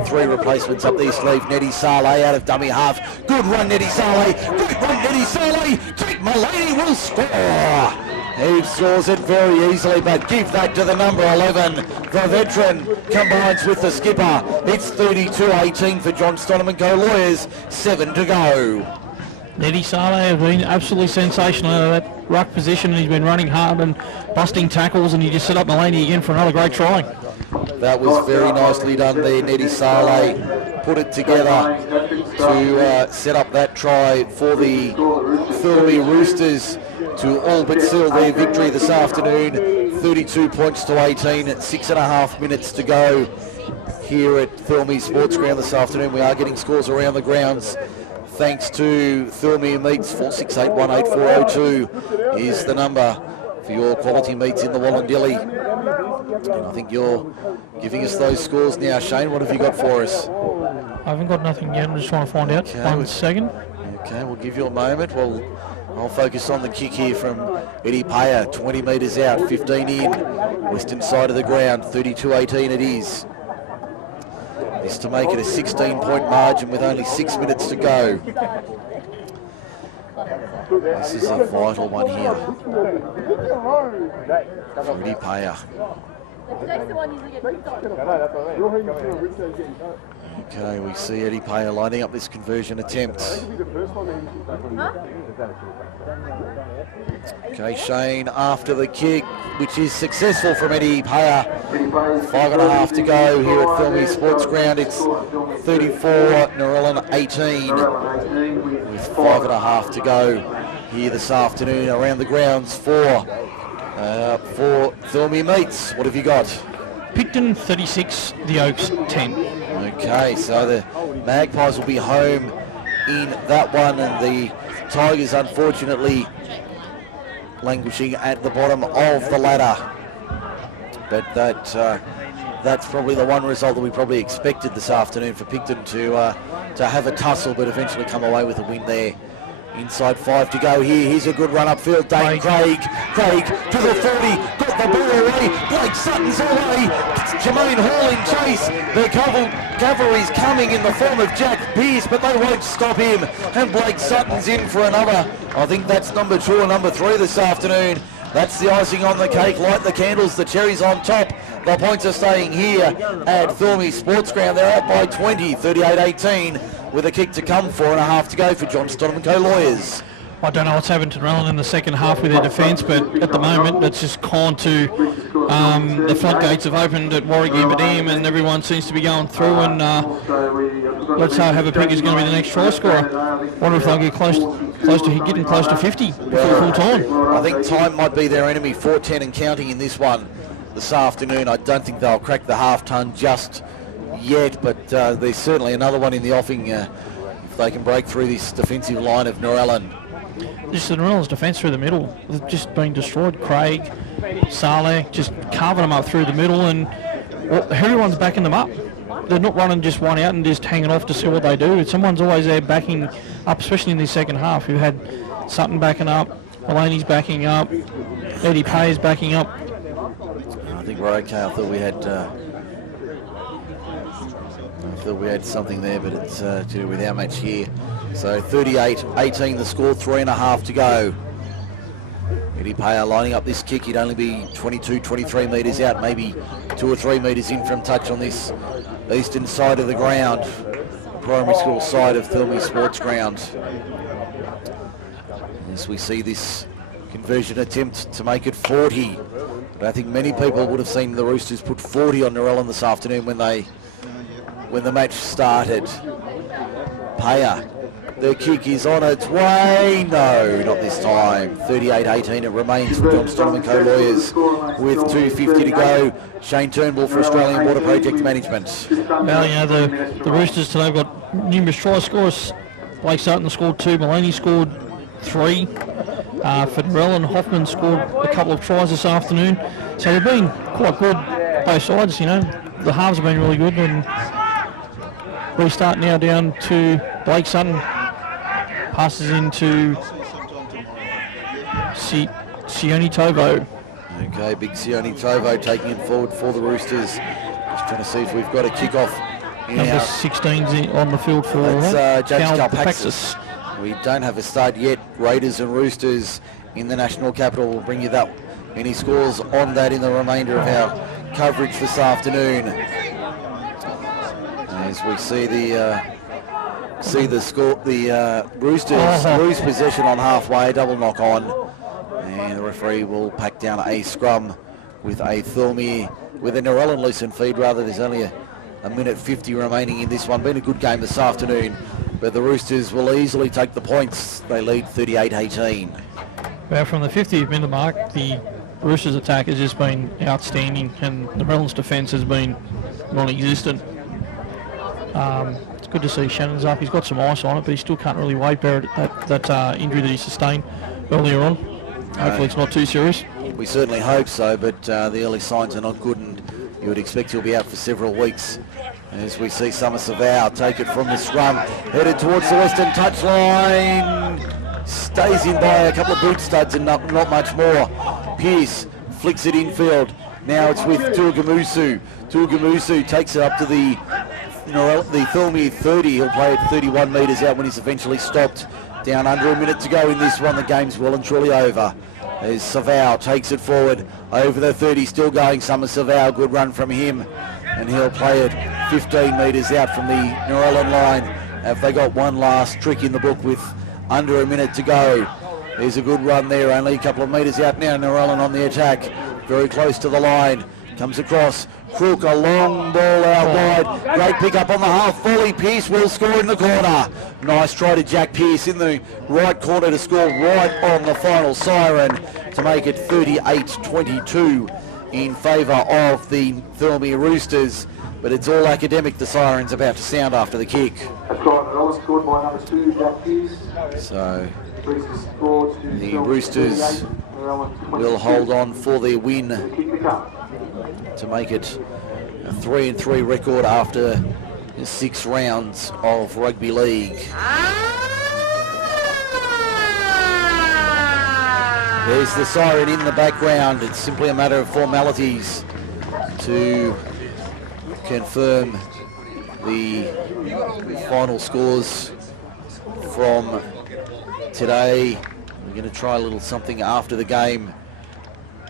3 replacements up their sleeve. Neddy Saleh out of dummy half. Good run, Neddy Saleh. Good run, Neddy Saleh. Jake Mullaney will score. He scores it very easily, but give that to the number 11. The veteran combines with the skipper. It's 32-18 for John Stonham and Co Lawyers. 7 to go. Neddy Saleh has been absolutely sensational out of that ruck position, and he's been running hard and busting tackles, and he just set up Mullaney again for another great try. That was very nicely done there. Neddy Saleh put it together to set up that try for the Thirlmere Roosters to all but seal their victory this afternoon. 32 points to 18 at 6.5 minutes to go here at Thirlmere Sports Ground this afternoon. We are getting scores around the grounds. Thanks to Thirlmere Meats. 46818402 is the number for your quality meats in the Wallandilly. And I think you're giving us those scores now. Shane, what have you got for us? I haven't got nothing yet. I'm just trying to find out. Okay, 1 second. Okay, we'll give you a moment. I'll focus on the kick here from Eddie Payer. 20 metres out, 15 in. Western side of the ground, 32-18 it is. This to make it a 16-point margin with only 6 minutes to go. This is a vital one here from Eddie Payer. Okay, we see Eddie Payer lining up this conversion attempt. Okay, Shean after the kick, which is successful from Eddie Payer. 5.5 to go here at Thirlmere Sports Ground. It's 34, Narellan 18, with 5.5 to go here this afternoon around the grounds for Thirlmere Meats. What have you got? Picton 36, the Oaks 10. Okay, so the Magpies will be home in that one, and the Tigers unfortunately languishing at the bottom of the ladder. But that's probably the one result that we probably expected this afternoon for Picton to have a tussle, but eventually come away with a win there. Inside 5 to go here. Here's a good run upfield. Dane Craig to the 40. Got the ball away. Blake Sutton's away. Jermaine Hall in chase. The cavalry's coming in the form of Jack Pearce, but they won't stop him. And Blake Sutton's in for another. I think that's number 2 or number 3 this afternoon. That's the icing on the cake. Light the candles, the cherries on top. The points are staying here at Thirlmere Sports Ground. They're out by 20, 38-18. With a kick to come, 4.5 to go for John Stonham and Co Lawyers. I don't know what's happened to Narellan in the second half with their defence, but at the moment it's just gone to the floodgates have opened at Warwick Aberdeen, and everyone seems to be going through. And let's have a pick who's going to be the next try scorer. Wonder if they'll get close to getting close to 50 before full time. I think time might be their enemy. 4:10 and counting in this one this afternoon. I don't think they'll crack the half ton just yet, but there's certainly another one in the offing if they can break through this defensive line of Narellan. Just the Narellan's defence through the middle, they've just been destroyed. Craig, Saleh, just carving them up through the middle, and everyone's backing them up. They're not running just one out and just hanging off to see what they do. Someone's always there backing up, especially in the second half. We've had Sutton backing up, Mulaney's backing up, Eddie Pay's backing up. I think we're okay. I thought we had something there, but it's to do with our match here. So 38-18 the score, 3.5 to go. Eddie Payer lining up this kick. He'd only be 22-23 metres out, maybe 2 or 3 metres in from touch on this eastern side of the ground, primary school side of Thirlmere Sports Ground. As we see this conversion attempt to make it 40. But I think many people would have seen the Roosters put 40 on Narellan this afternoon when the match started. Payer, the kick is on its way. No, not this time. 38-18 it remains for John Stonham and co-lawyers with 2:50 to go. Shane Turnbull for Australian Water Project Management. Well, you know, the Roosters today have got numerous try scorers. Blake Sutton scored 2, Mulaney scored 3. For Narellan, Hoffman scored a couple of tries this afternoon. So they've been quite good, both sides, you know. The halves have been really good, and restart now down to Blake Sutton. Passes into Sione Tovo. Okay, big Sione Tovo taking it forward for the Roosters. Just trying to see if we've got a kick-off. Number 16's on the field for Judge Cal Kalpaxis. We don't have a start yet. Raiders and Roosters in the national capital. We'll bring you that. Any scores on that in the remainder of our coverage this afternoon. As we see the score, the Roosters lose possession on halfway, double knock on, and the referee will pack down a scrum with a Thirlmere, with a Narellan loose and feed rather. There's only a minute 50 remaining in this one. Been a good game this afternoon, but the Roosters will easily take the points. They lead 38-18. Well, from the 50th minute mark, the Roosters attack has just been outstanding, and Narellan's defence has been non-existent. It's good to see Shannon's up. He's got some ice on it, but he still can't really weight bear that injury that he sustained earlier on. Hopefully it's not too serious. We certainly hope so, but the early signs are not good, and you would expect he'll be out for several weeks. As we see Summer Savao take it from the scrum, headed towards the western touchline. Stays in by a couple of boot studs and not much more. Pearce flicks it infield. Now it's with Tuagamusu. Tuagamusu takes it up to the Thirlmere 30. He'll play it 31 metres out when he's eventually stopped. Down under a minute to go in this one. The game's well and truly over. As Savao takes it forward over the 30, still going. Summer Savao, good run from him, and he'll play it 15 metres out from the Narellan line. Have they got one last trick in the book with under a minute to go? There's a good run there, only a couple of metres out now. Narellan on the attack, very close to the line. Comes across, Crook, a long ball out wide. Great pick up on the half volley. Pearce will score in the corner. Nice try to Jack Pearce in the right corner to score right on the final siren to make it 38-22 in favour of the Thirlmere Roosters. But it's all academic. The siren's about to sound after the kick. Scored by number 2, Jack Pearce. So the Roosters will hold on for their win to make it a 3-3 record after 6 rounds of rugby league. There's the siren in the background. It's simply a matter of formalities to confirm the final scores from today. We're going to try a little something after the game.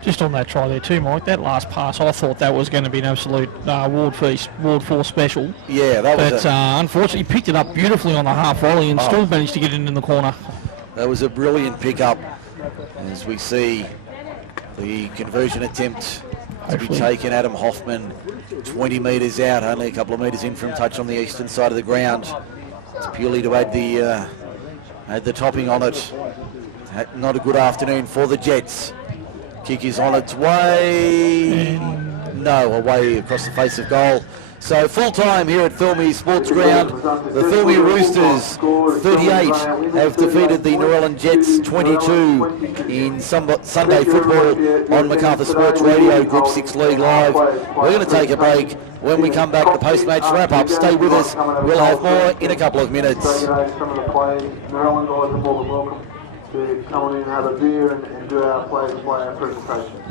Just on that try there too, Mike, that last pass, I thought that was going to be an absolute Ward 4 special. Yeah, that was. But unfortunately, he picked it up beautifully on the half volley and still managed to get it in the corner. That was a brilliant pickup as we see the conversion attempt to be taken. Adam Hoffman 20 metres out, only a couple of metres in from touch on the eastern side of the ground. It's purely to add the topping on it. Not a good afternoon for the Jets. Kick is on its way. No, away across the face of goal. So full time here at Thirlmere Sports Ground. The Thirlmere Roosters 38 have defeated the Narellan Jets 22 in Sunday football on Macarthur Sports Radio Group 6 League Live. We're going to take a break. When we come back, the post-match wrap-up. Stay with us. We'll have more in a couple of minutes. Some of the players, Narellan guys are more than welcome to come in and have a beer and do our play our presentation.